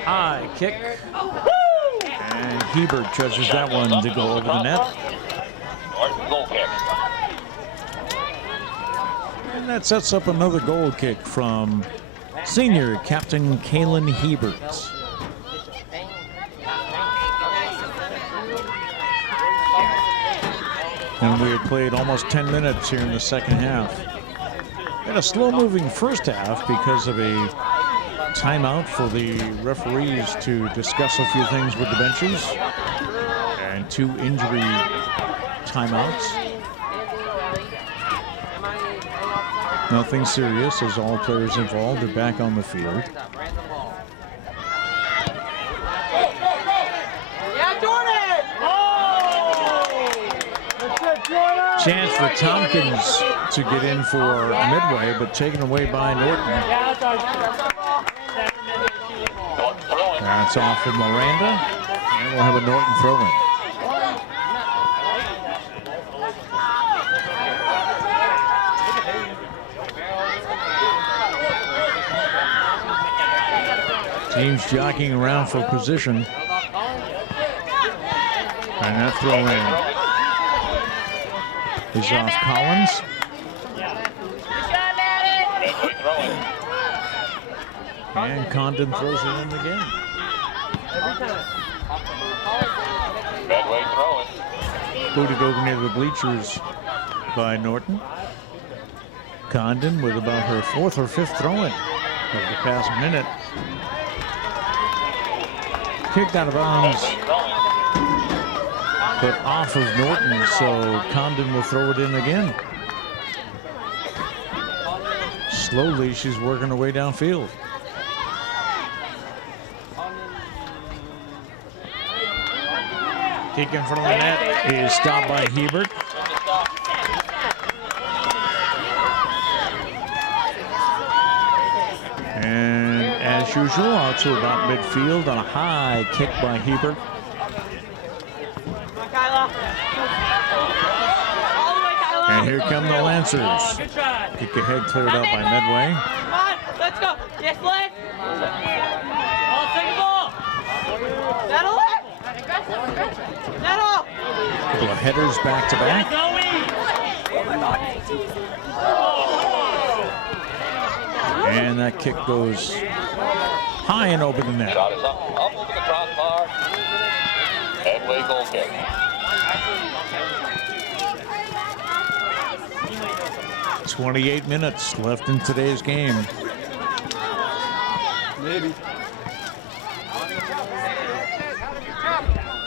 High kick. And Hebert treasures that one to go over the net. And that sets up another goal kick from senior captain Kalen Hebert. And we had played almost 10 minutes here in the second half. Had a slow-moving first half because of a timeout for the referees to discuss a few things with the benches, and 2 injury timeouts. Nothing serious as all players involved are back on the field. Chance for Tompkins to get in for Medway, but taken away by Norton. That's off of Miranda, and we'll have a Norton throw-in. Teams jockeying around for position. And that throw-in is off Collins. And Condon throws it in again. Medway throwing. Booted over near the bleachers by Norton. Condon with about her 4th or 5th throw-in over the past minute. Kicked out of bounds, but off of Norton, so Condon will throw it in again. Slowly, she's working her way downfield. Kick in front of the net is stopped by Hebert. And as usual, out to about midfield on a high kick by Hebert. And here come the Lancers. Kick ahead cleared out by Medway. Come on, let's go. Yes, Liz. Second ball. Settle it. Settle. Couple of headers back to back. And that kick goes high and over the net. Shot is up over the crossbar. Medway goal kick. .28 minutes left in today's game. Maybe.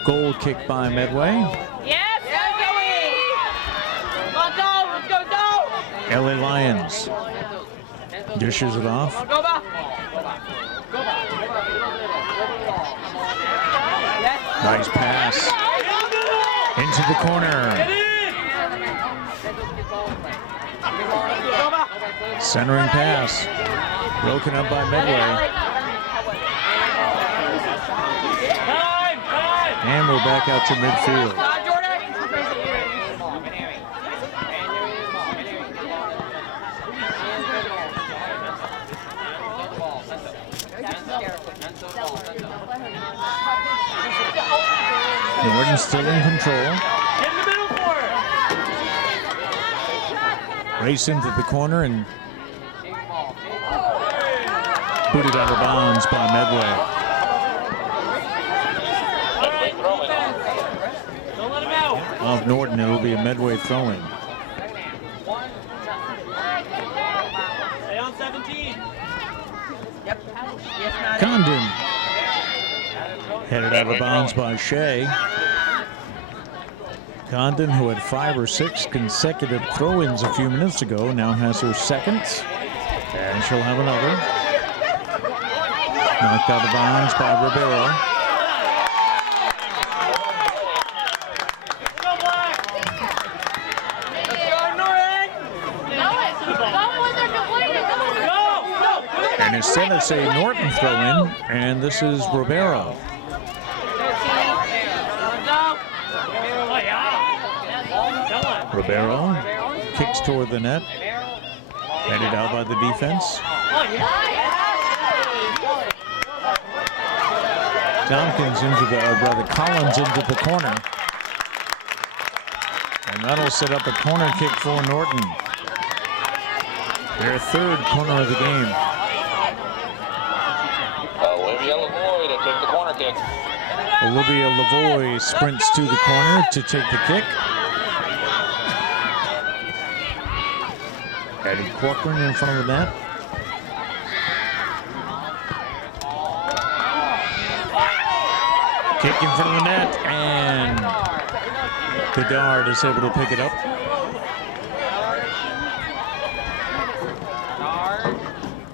Goal kick by Medway. Yes, let's go. LA Lions dishes it off. Go back. Nice pass into the corner. Centering pass broken up by Medway. And we're back out to midfield. Norton still in control. Race into the corner and booted out of bounds by Medway. Off Norton, it'll be a Medway throw-in. Stay on 17. Condon headed out of bounds by Shea. Condon, who had 5 or 6 consecutive throw-ins a few minutes ago, now has her second. And she'll have another. Knocked out of bounds by Ribeiro. And instead it's a Norton throw-in, and this is Ribeiro. Ribeiro kicks toward the net, headed out by the defense. Tompkins into the, rather Collins into the corner. And that'll set up a corner kick for Norton. Their 3rd corner of the game. Olivia Lavoie to take the corner kick. Olivia Lavoie sprints to the corner to take the kick. Eddie Corcoran in front of the net. Kick in front of the net, and Bedard is able to pick it up.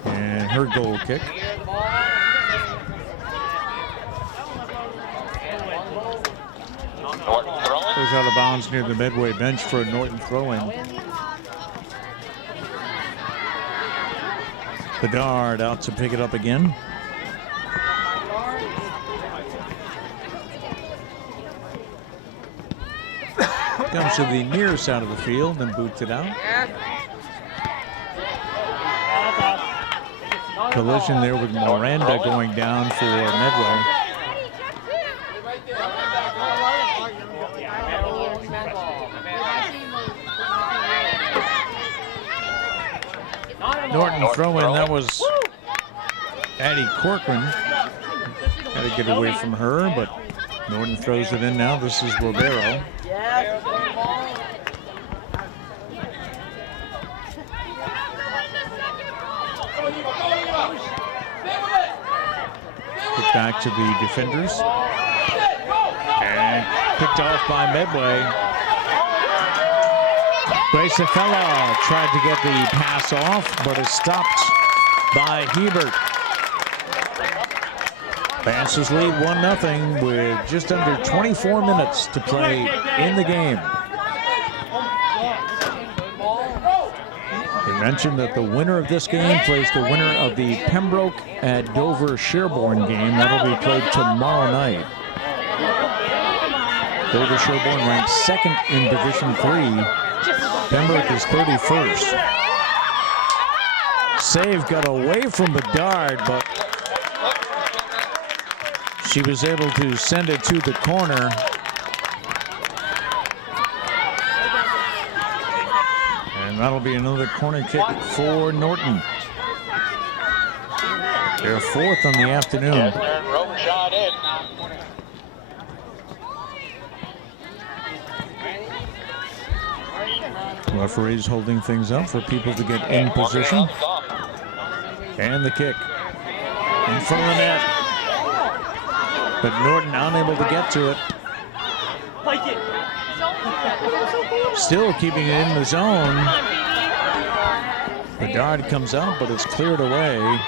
And her goal kick. Goes out of bounds near the Medway bench for a Norton throw-in. Bedard out to pick it up again. Comes to the near side of the field and boots it out. Collision there with Miranda going down for Medway. Norton throw-in, that was Addie Corcoran. Had to get away from her, but Norton throws it in now. This is Ribeiro. Put back to the defenders. And picked off by Medway. Gracefella tried to get the pass off, but is stopped by Hebert. Lancers lead 1-0 with just under 24 minutes to play in the game. We mentioned that the winner of this game plays the winner of the Pembroke at Dover Sherborne game. That'll be played tomorrow night. Dover Sherborne ranked 2nd in Division 3. Pembroke is 31st. Save got away from Bedard, but she was able to send it to the corner. And that'll be another corner kick for Norton. They're 4th on the afternoon. Referees holding things up for people to get in position. And the kick in front of the net. But Norton unable to get to it. Still keeping it in the zone. Bedard comes out, but it's cleared away.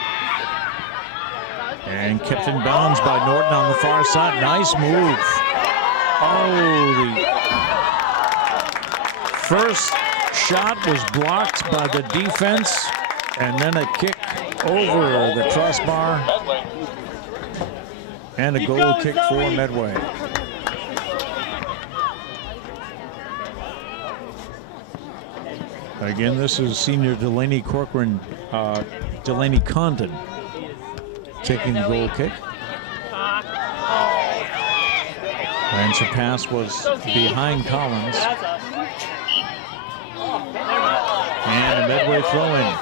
And kept in bounds by Norton on the far side. Nice move. Oh, the first shot was blocked by the defense, and then a kick over the crossbar, and a goal kick for Medway. Again, this is senior Delaney Corcoran, Delaney Condon taking the goal kick. Lancer pass was behind Collins. And a Medway throw-in.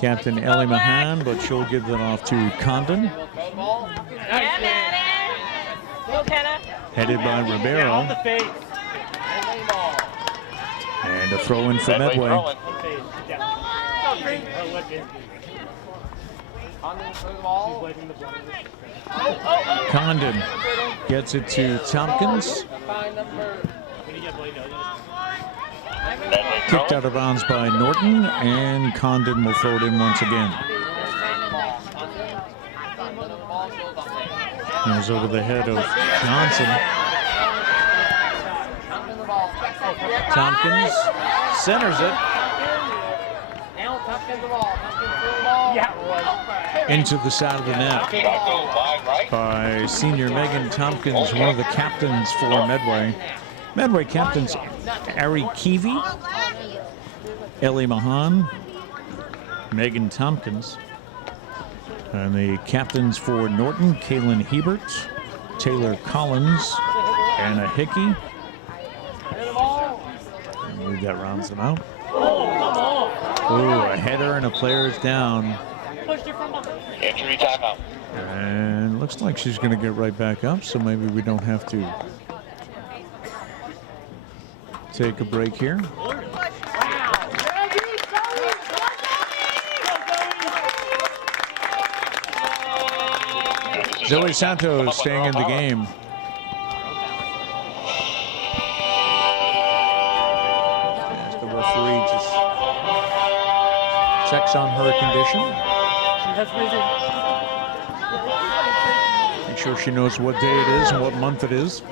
Captain Ellie Mahan, but she'll give that off to Condon. Headed by Ribeiro. And a throw-in for Medway. Condon Gets it to Tompkins. Medway Kicked throwing. out of bounds by Norton, and Condon will throw it in once again. Goes over the head of Johnson. Tompkins centers it into the side of the net Shot goes wide right. by senior Megan Tompkins, one of the captains for Medway. Medway captains Ari Keevy, Ellie Mahan, Megan Tompkins. And the captains for Norton, Kaylin Hebert, Taylor Collins, Anna Hickey. I believe that rounds them out. Ooh, a header and a player's down. Injury timeout. And looks like she's going to get right back up, so maybe we don't have to take a break here. Zoe Santos staying in the game. As the referee just checks on her condition. Make sure she knows what day it is and what month it is.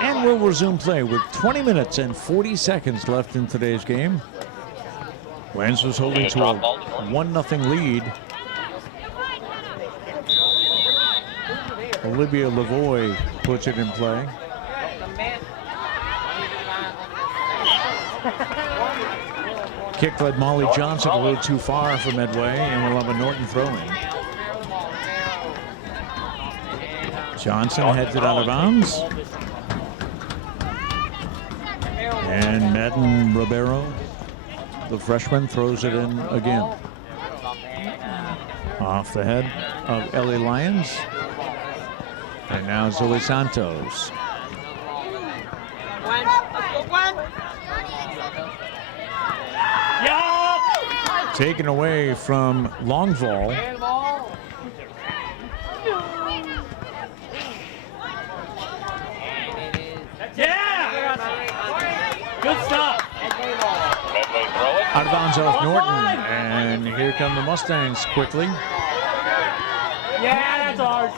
And we'll resume play with 20 minutes and 40 seconds left in today's game. Lancers holding to a 1-0 lead. Olivia Lavoie puts it in play. Kick led Molly Johnson a little too far for Medway, and we'll have a Norton throw-in. Johnson heads it out of bounds. And Madden Ribeiro, the freshman, throws it in again. Off the head of Ellie Lyons. And now Zoe Santos. Taken away from Longval. Good stuff. Medway throwing. Out of bounds off Norton. And here come the Mustangs quickly. Yeah, that's ours.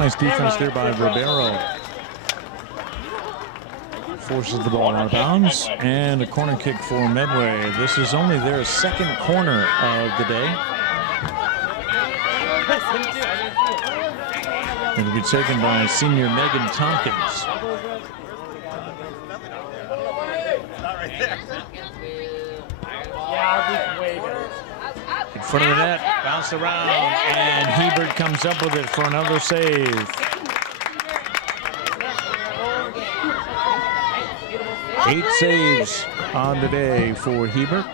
Nice defense there by Ribeiro. Forces the ball out of bounds. And a corner kick for Medway. This is only their second corner of the day. It'll be taken by senior Megan Tompkins. In front of the net, bounced around, and Hebert comes up with it for another save. 8 saves on the day for Hebert.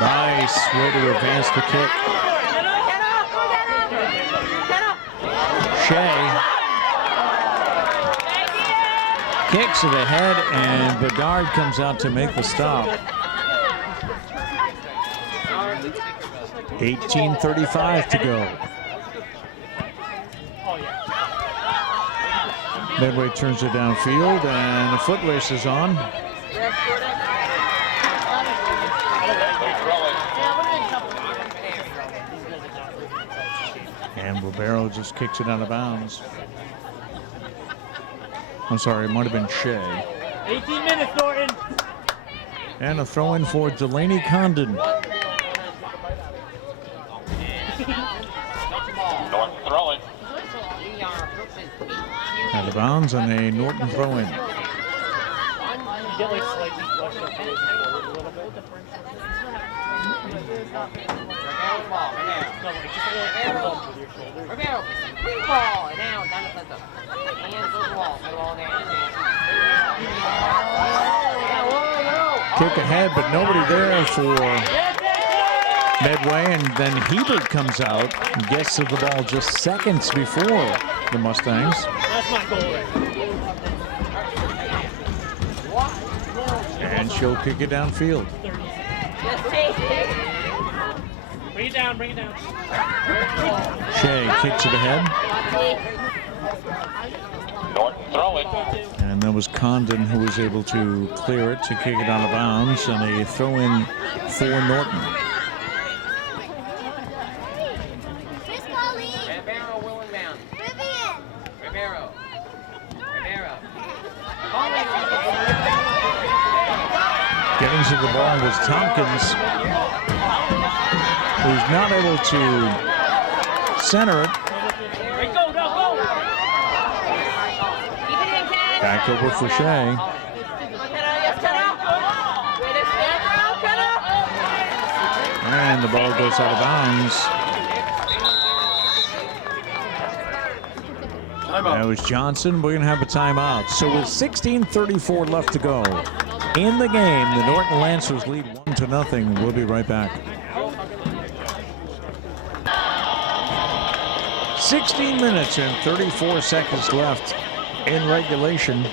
Nice way to advance the kick. Shea kicks to the head, and Bedard comes out to make the stop. 18:35 to go. Medway turns it downfield, and the foot race is on. And Ribeiro just kicks it out of bounds. I'm sorry, it might have been Shea. 18 minutes, Norton. And a throw in for Delaney Condon. Norton throwing. Out of bounds on a Norton throw in. Get like slightly flushed up here. Kick ahead, but nobody there for Medway, and then Hebert comes out and gets to the ball just seconds before the Mustangs. That's my goal right she'll kick it downfield. Bring it down, bring it down. Shea kicks it ahead. Norton throwing. And that was Condon who was able to clear it to kick it out of bounds. And a throw in for Norton. Rivero will inbound. Rivero. Getting to the ball was Tompkins, who's not able to center it. Go, go, go. Back over for Shea. And the ball goes out of bounds. That was Johnson. We're going to have a timeout. So with 16:34 left to go in the game, the Norton Lancers lead 1-0. We'll be right back. 16 minutes and 34 seconds left in regulation.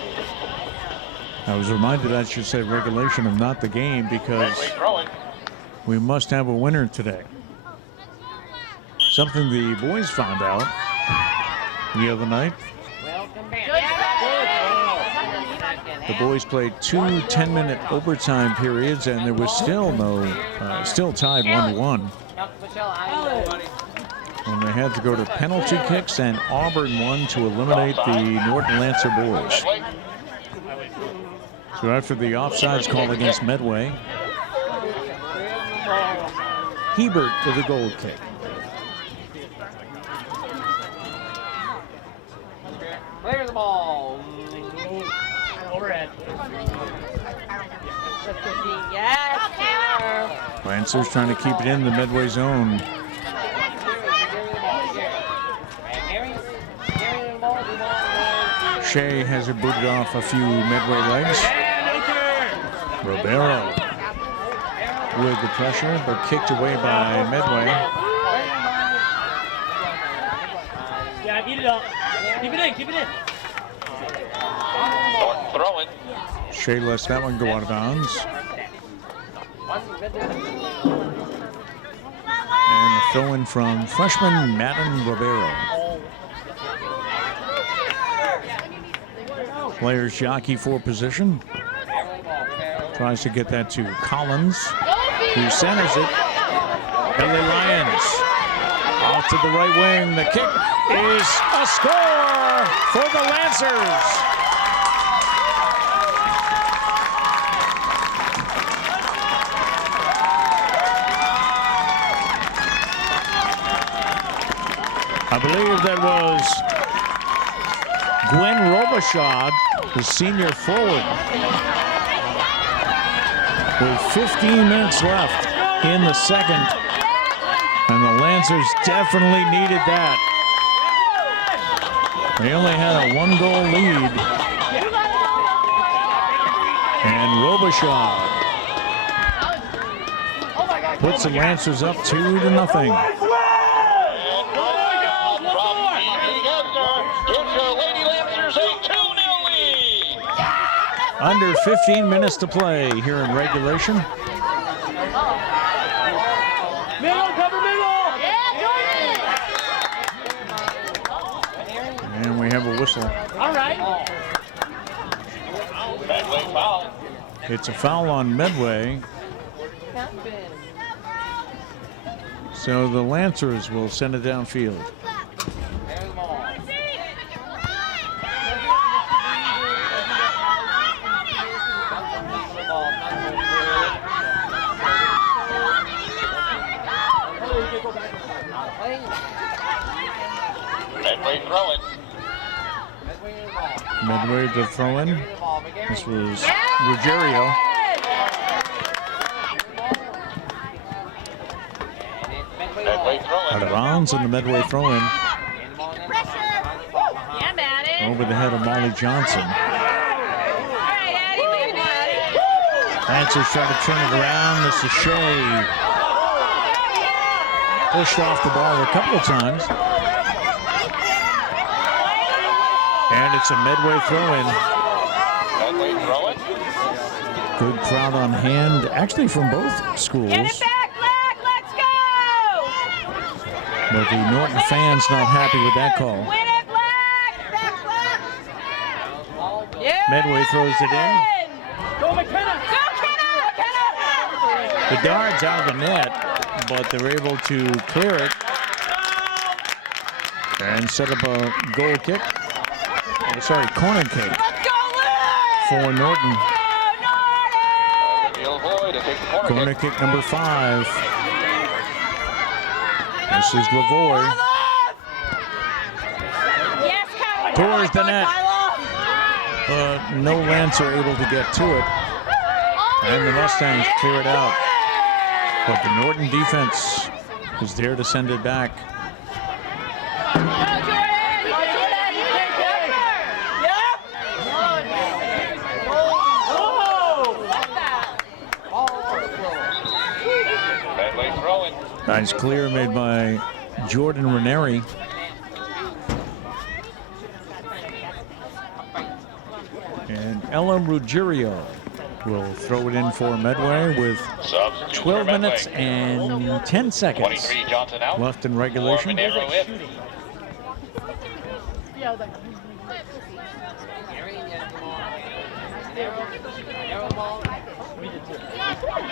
I was reminded I should say regulation of not the game because we must have a winner today. Something the boys found out the other night. The boys played two 10-minute overtime periods, and there was still still tied 1-1. And they had to go to penalty kicks, and Auburn won to eliminate the Norton Lancer boys. So after the offsides call against Medway, Hebert with a goal kick. Clear the ball. Overhead. Yes. Lancers trying to keep it in the Medway zone. Shea has it booted off a few Medway legs. Ribeiro with the pressure, but kicked away by Medway. Yeah, beat it up. Keep it in, keep it in. Norton throwing. Shea lets that one go out of bounds. And a throw in from freshman Madden Ribeiro. Players jockey for position. Tries to get that to Collins, who centers it. Billy Lyons off to the right wing. The kick is a score for the Lancers. I believe that was Gwen Robichaud, the senior forward. With 15 minutes left in the second. And the Lancers definitely needed that. They only had a 1-goal lead. And Robichaud puts the Lancers up 2-0. Under 15 minutes to play here in regulation. Middle, cover middle! And we have a whistle. All right. Medway foul. It's a foul on Medway. So the Lancers will send it downfield. Medway throwing. Medway to throw in. This was Ruggiero. Medway throwing. Out of bounds in the Medway throw in. Yeah, Maddie. Over the head of Molly Johnson. All right, Addie, we can Addie. Lancers try to turn it around. This is Shea. Pushed off the ball a couple of times. And it's a Medway throw in. Medway throwing. Good crowd on hand, actually from both schools. Get it back, Black. Let's go. But the Norton fans not happy with that call. Win it, Black. Yeah. Medway throws it in. Go McKenna! Go, Kenna. Bedard's out of the net, but they're able to clear it and set up a goal kick. Oh, sorry, corner kick Let's go, Liz. for Norton. Neil Boyd to take the corner Corner kick. kick number 5. This is Lavoy Yes, Kyla. towards the net. Kyla. But no Lancer able to get to it. And the Mustangs clear it out. But the Norton defense is there to send it back. Medway throwing. Nice clear made by Jordan Ranieri. And Ella Ruggiero will throw it in for Medway with Substitute 12 for Medway. minutes and 10 seconds 23 Johnson out. left in For regulation. Monero in.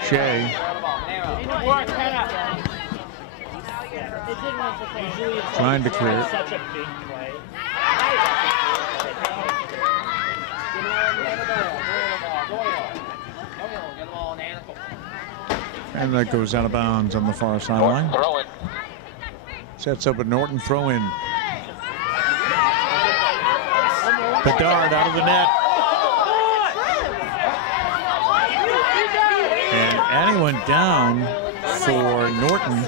Shea Work, Kenna. trying to clear it. Such a big play. And that goes out of bounds on the far sideline. Norton throwing. Sets up a Norton throw-in. Bedard out of the net. And Annie went down for Norton,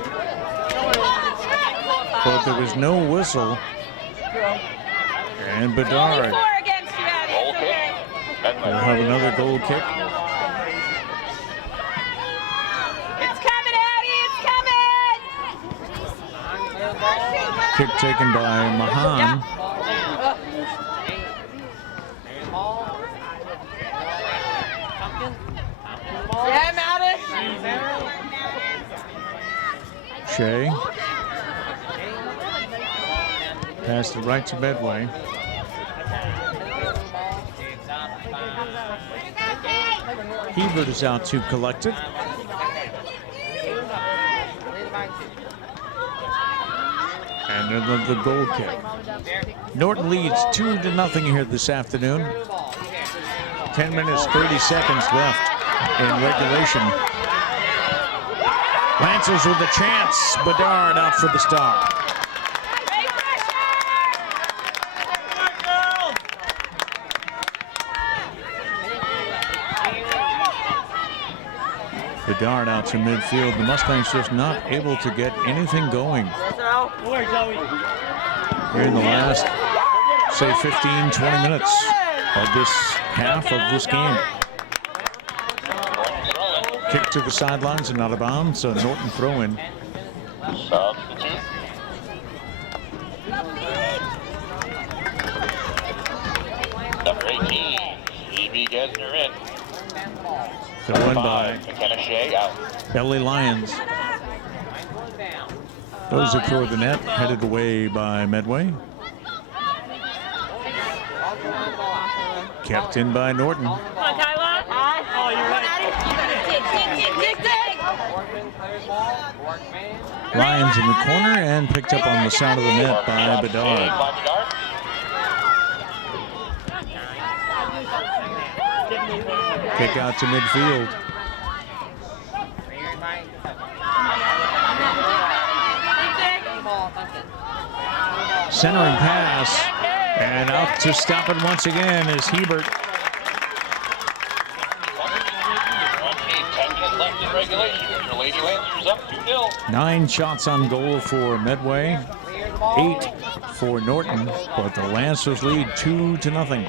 but there was no whistle. And Bedard 4 against you, Abby. Goal It's kick. okay. Medway. will have another goal kick. It's coming, Abby. It's coming. Kick taken by Mahan. Yeah, Maddie. Shea. Passed it right to Medway. Hebert is out to collect it. And another goal kick. Norton leads 2-0 here this afternoon. 10 minutes, 30 seconds left in regulation. Lancers with a chance. Bedard out for the stop. Bedard out to midfield. The Mustangs just not able to get anything going Where's Zoe? here in the last, say, 15, 20 minutes of this half of this game. Kick to the sidelines and out of bounds, so Norton throw-in. Substitute. Number 18, E.B. Gesner in. Throw in by McKenna Shea out. LA Lions. Those are toward the net, headed away by Medway. Kept in by Norton. Come on, Kyla. Oh, you're right. Lions in the corner and picked up on the side of the net by Bedard. Kick out to midfield. Centering pass, and out to stop it once again is Hebert. 10 minutes left in regulation. Your Lady Lancers up 2-0. 9 shots on goal for Medway, 8 for Norton, but the Lancers lead 2-0.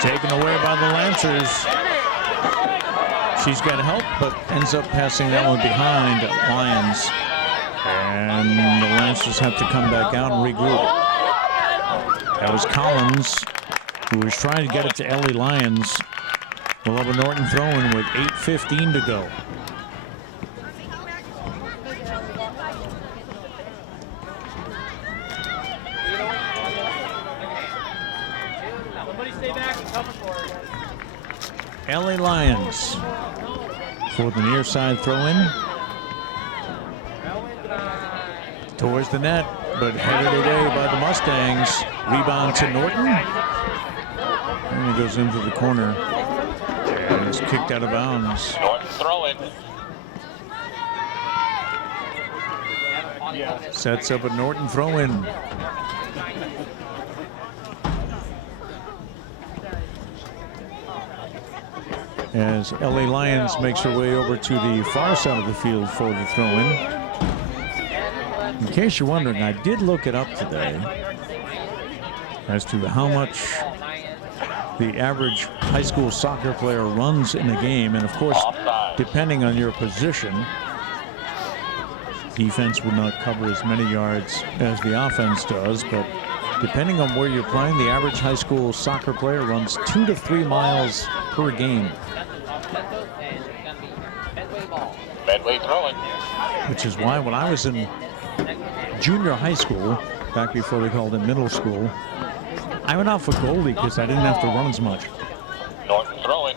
Taken away by the Lancers. She's got help, but ends up passing that one behind Lyons. And the Lancers have to come back out and regroup. That was Collins, who was trying to get it to Ellie Lyons. We'll have a Norton throw-in with 8:15 to go. Ellie Lyons for the near side throw-in. Towards the net, but headed away by the Mustangs. Rebound to Norton. And he goes into the corner. And is kicked out of bounds. Norton throw-in. Sets up a Norton throw-in. As Ellie Lyons makes her way over to the far side of the field for the throw-in. In case you're wondering, I did look it up today as to how much the average high school soccer player runs in a game. And of course, depending on your position, defense would not cover as many yards as the offense does, but depending on where you're playing, the average high school soccer player runs 2 to 3 miles per game. Medway throwing. Which is why when I was in junior high school, back before they called it middle school, I went out for goalie because I didn't have to run as much. Norton throwing.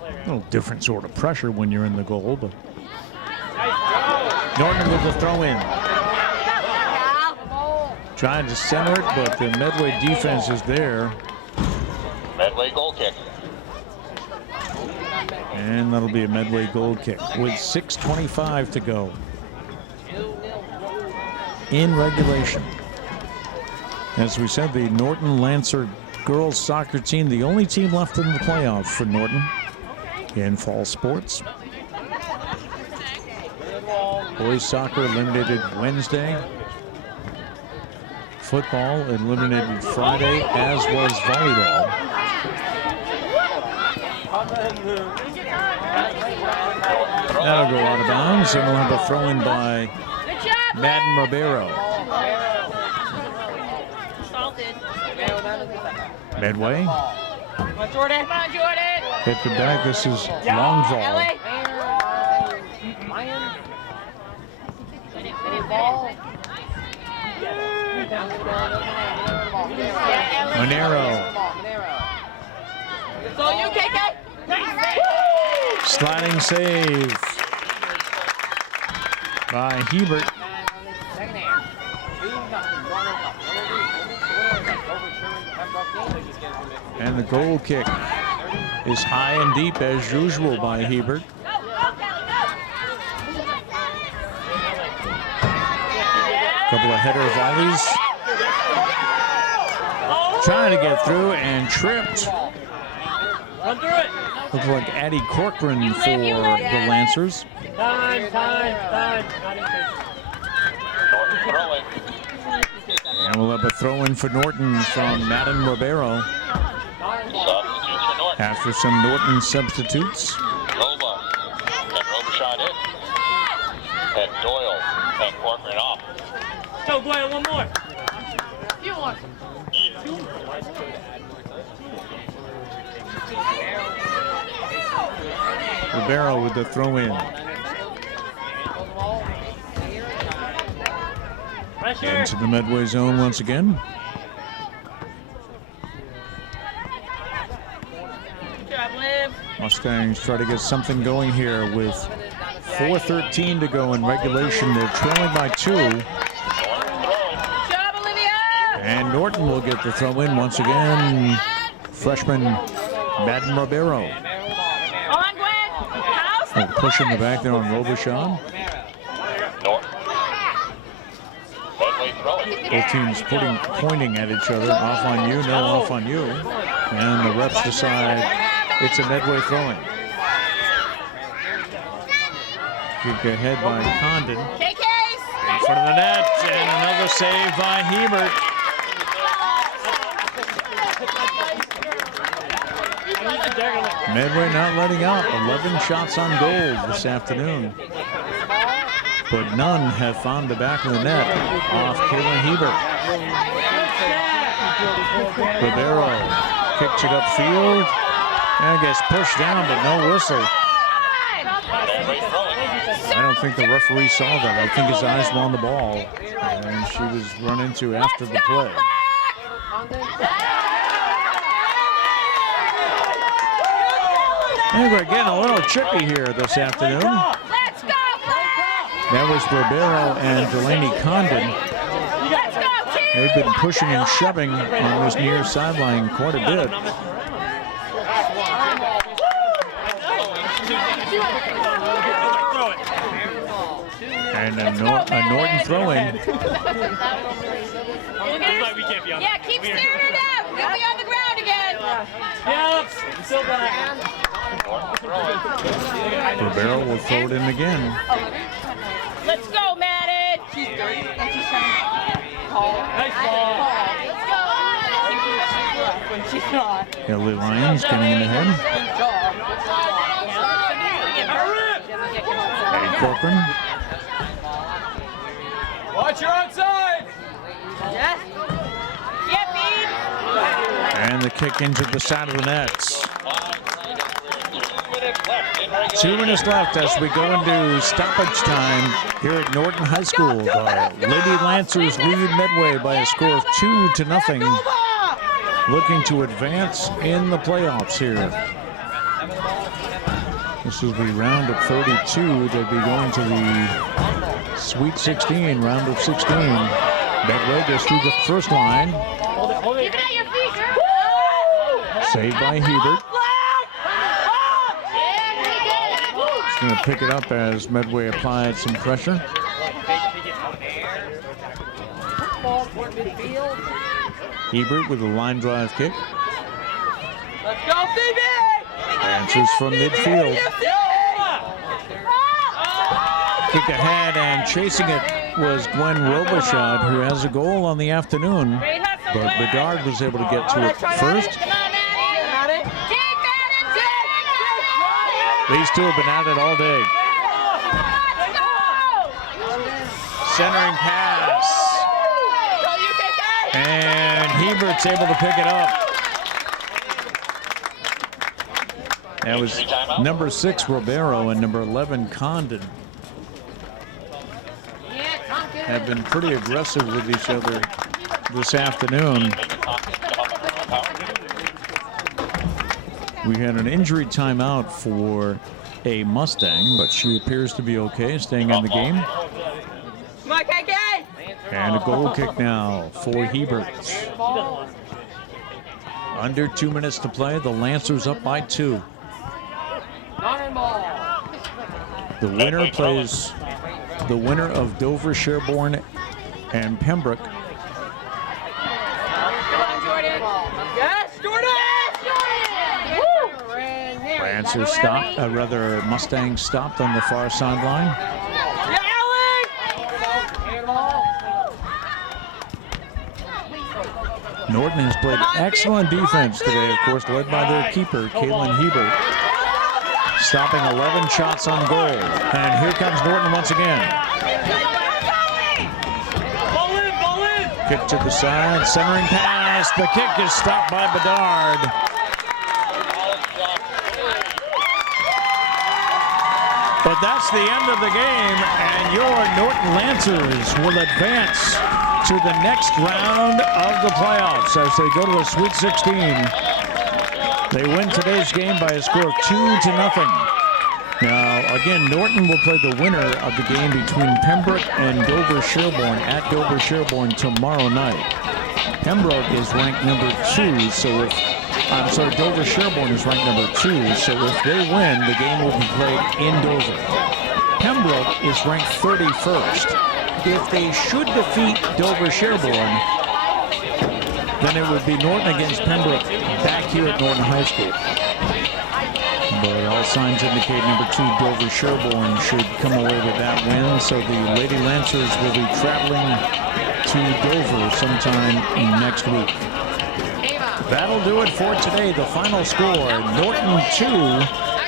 A little different sort of pressure when you're in the goal, but Norton with the throw-in. Trying to center it, but the Medway defense is there. Medway goal kick. And that'll be a Medway goal kick with 6:25 to go in regulation. As we said, the Norton Lancer girls soccer team, the only team left in the playoffs for Norton in fall sports. Boys soccer eliminated Wednesday. Football eliminated Friday, as was volleyball. That'll go out of bounds, and we'll have a throw-in by Madden Ribeiro. Medway. Come on, Jordan. Hit the back. This is long ball. Monero. So you, KK. Sliding save by Hebert. And the goal kick is high and deep as usual by Hebert. Couple of header volleys. Trying to get through and tripped. Run through it. Looks like Addie Corcoran for the Lancers. Time. Norton throwing. And we'll have a throw-in for Norton from Madden Ribeiro. Substitutes for Norton. After some Norton substitutes. Roba. And Robichaud in. And Doyle and Corcoran off. Go, Doyle, one more. You want Ribeiro with the throw-in. Into the Medway zone once again. Good job, Liv. Mustangs try to get something going here with 4:13 to go in regulation. They're trailing by 2. Good job, Olivia. And Norton will get the throw-in once again. Freshman Madden Ribeiro. On, Gwen. House the Pushing the push. back there on Robichaud. Norton. Medway throwing. Both teams pointing at each other. Off on you, no off on you. And the refs decide it's a Medway throwing. Kick ahead by Condon. KK's. In front of the net, and another save by Hebert. Medway not letting up. 11 shots on goal this afternoon. But none have found the back of the net off Caitlin Hebert. Ribeiro kicks it upfield and gets pushed down, but no whistle. I don't think the referee saw that. I think his eyes were on the ball, and she was run into after the play. I think we're getting a little chippy here this afternoon. That was Ribeiro and Delaney Condon. They've been pushing and shoving on this near sideline quite a bit. And a Norton throw-in. Yeah, keep steering her down. We'll be on the ground again. Yep, still back. Ribeiro will throw it in again. Let's go, Madden. Nice ball. She's not. Ellie Lyons getting in ahead. Eddie Corcoran. Watch your outside. Yes. Yep, And the kick into the side of the nets. 2 minutes left as we go into stoppage time here at Norton High School. The Lady Lancers lead Medway by a score of 2-0. Looking to advance in the playoffs here. This will be round of 32. They'll be going to the Sweet 16, round of 16. Medway goes through the first line. Saved by Hebert. He's going to pick it up as Medway applied some pressure. Hebert with a line drive kick. Let's go, Phoebe! Answers from midfield. Kick ahead and chasing it was Gwen Robichaud, who has a goal on the afternoon. But Bedard was able to get to it first. These two have been at it all day. Centering pass. And Hebert's able to pick it up. That was number 6, Ribeiro, and number 11, Condon. Have been pretty aggressive with each other this afternoon. We had an injury timeout for a Mustang, but she appears to be okay, staying in the game. And a goal kick now for Hebert. Under 2 minutes to play, the Lancers up by 2. The winner plays the winner of Dover, Sherborne, and Pembroke. Lancers stopped, Mustang stopped on the far sideline. Norton has played excellent defense today, of course, led by their keeper, Caitlin Hebert, stopping 11 shots on goal. And here comes Norton once again. Ball in. Kick to the side, centering pass. The kick is stopped by Bedard. But that's the end of the game, and your Norton Lancers will advance to the next round of the playoffs as they go to the Sweet 16. They win today's game by a score of 2-0. Now, again, Norton will play the winner of the game between Pembroke and Dover Sherborne at Dover Sherborne tomorrow night. Pembroke is ranked number 2, so if Dover Sherborne is ranked number 2, so if they win, the game will be played in Dover. Pembroke is ranked 31st. If they should defeat Dover Sherborne, then it would be Norton against Pembroke back here at Norton High School. But all signs indicate number 2 Dover Sherborne should come away with that win, so the Lady Lancers will be traveling to Dover sometime next week. That'll do it for today. The final score, Norton 2,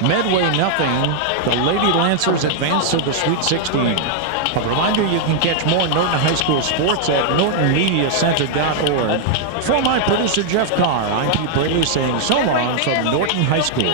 Medway nothing. The Lady Lancers advance to the Sweet 16. A reminder, you can catch more Norton High School sports at nortonmediacenter.org. For my producer, Jeff Carr, I'm Pete Braley saying so long from Norton High School.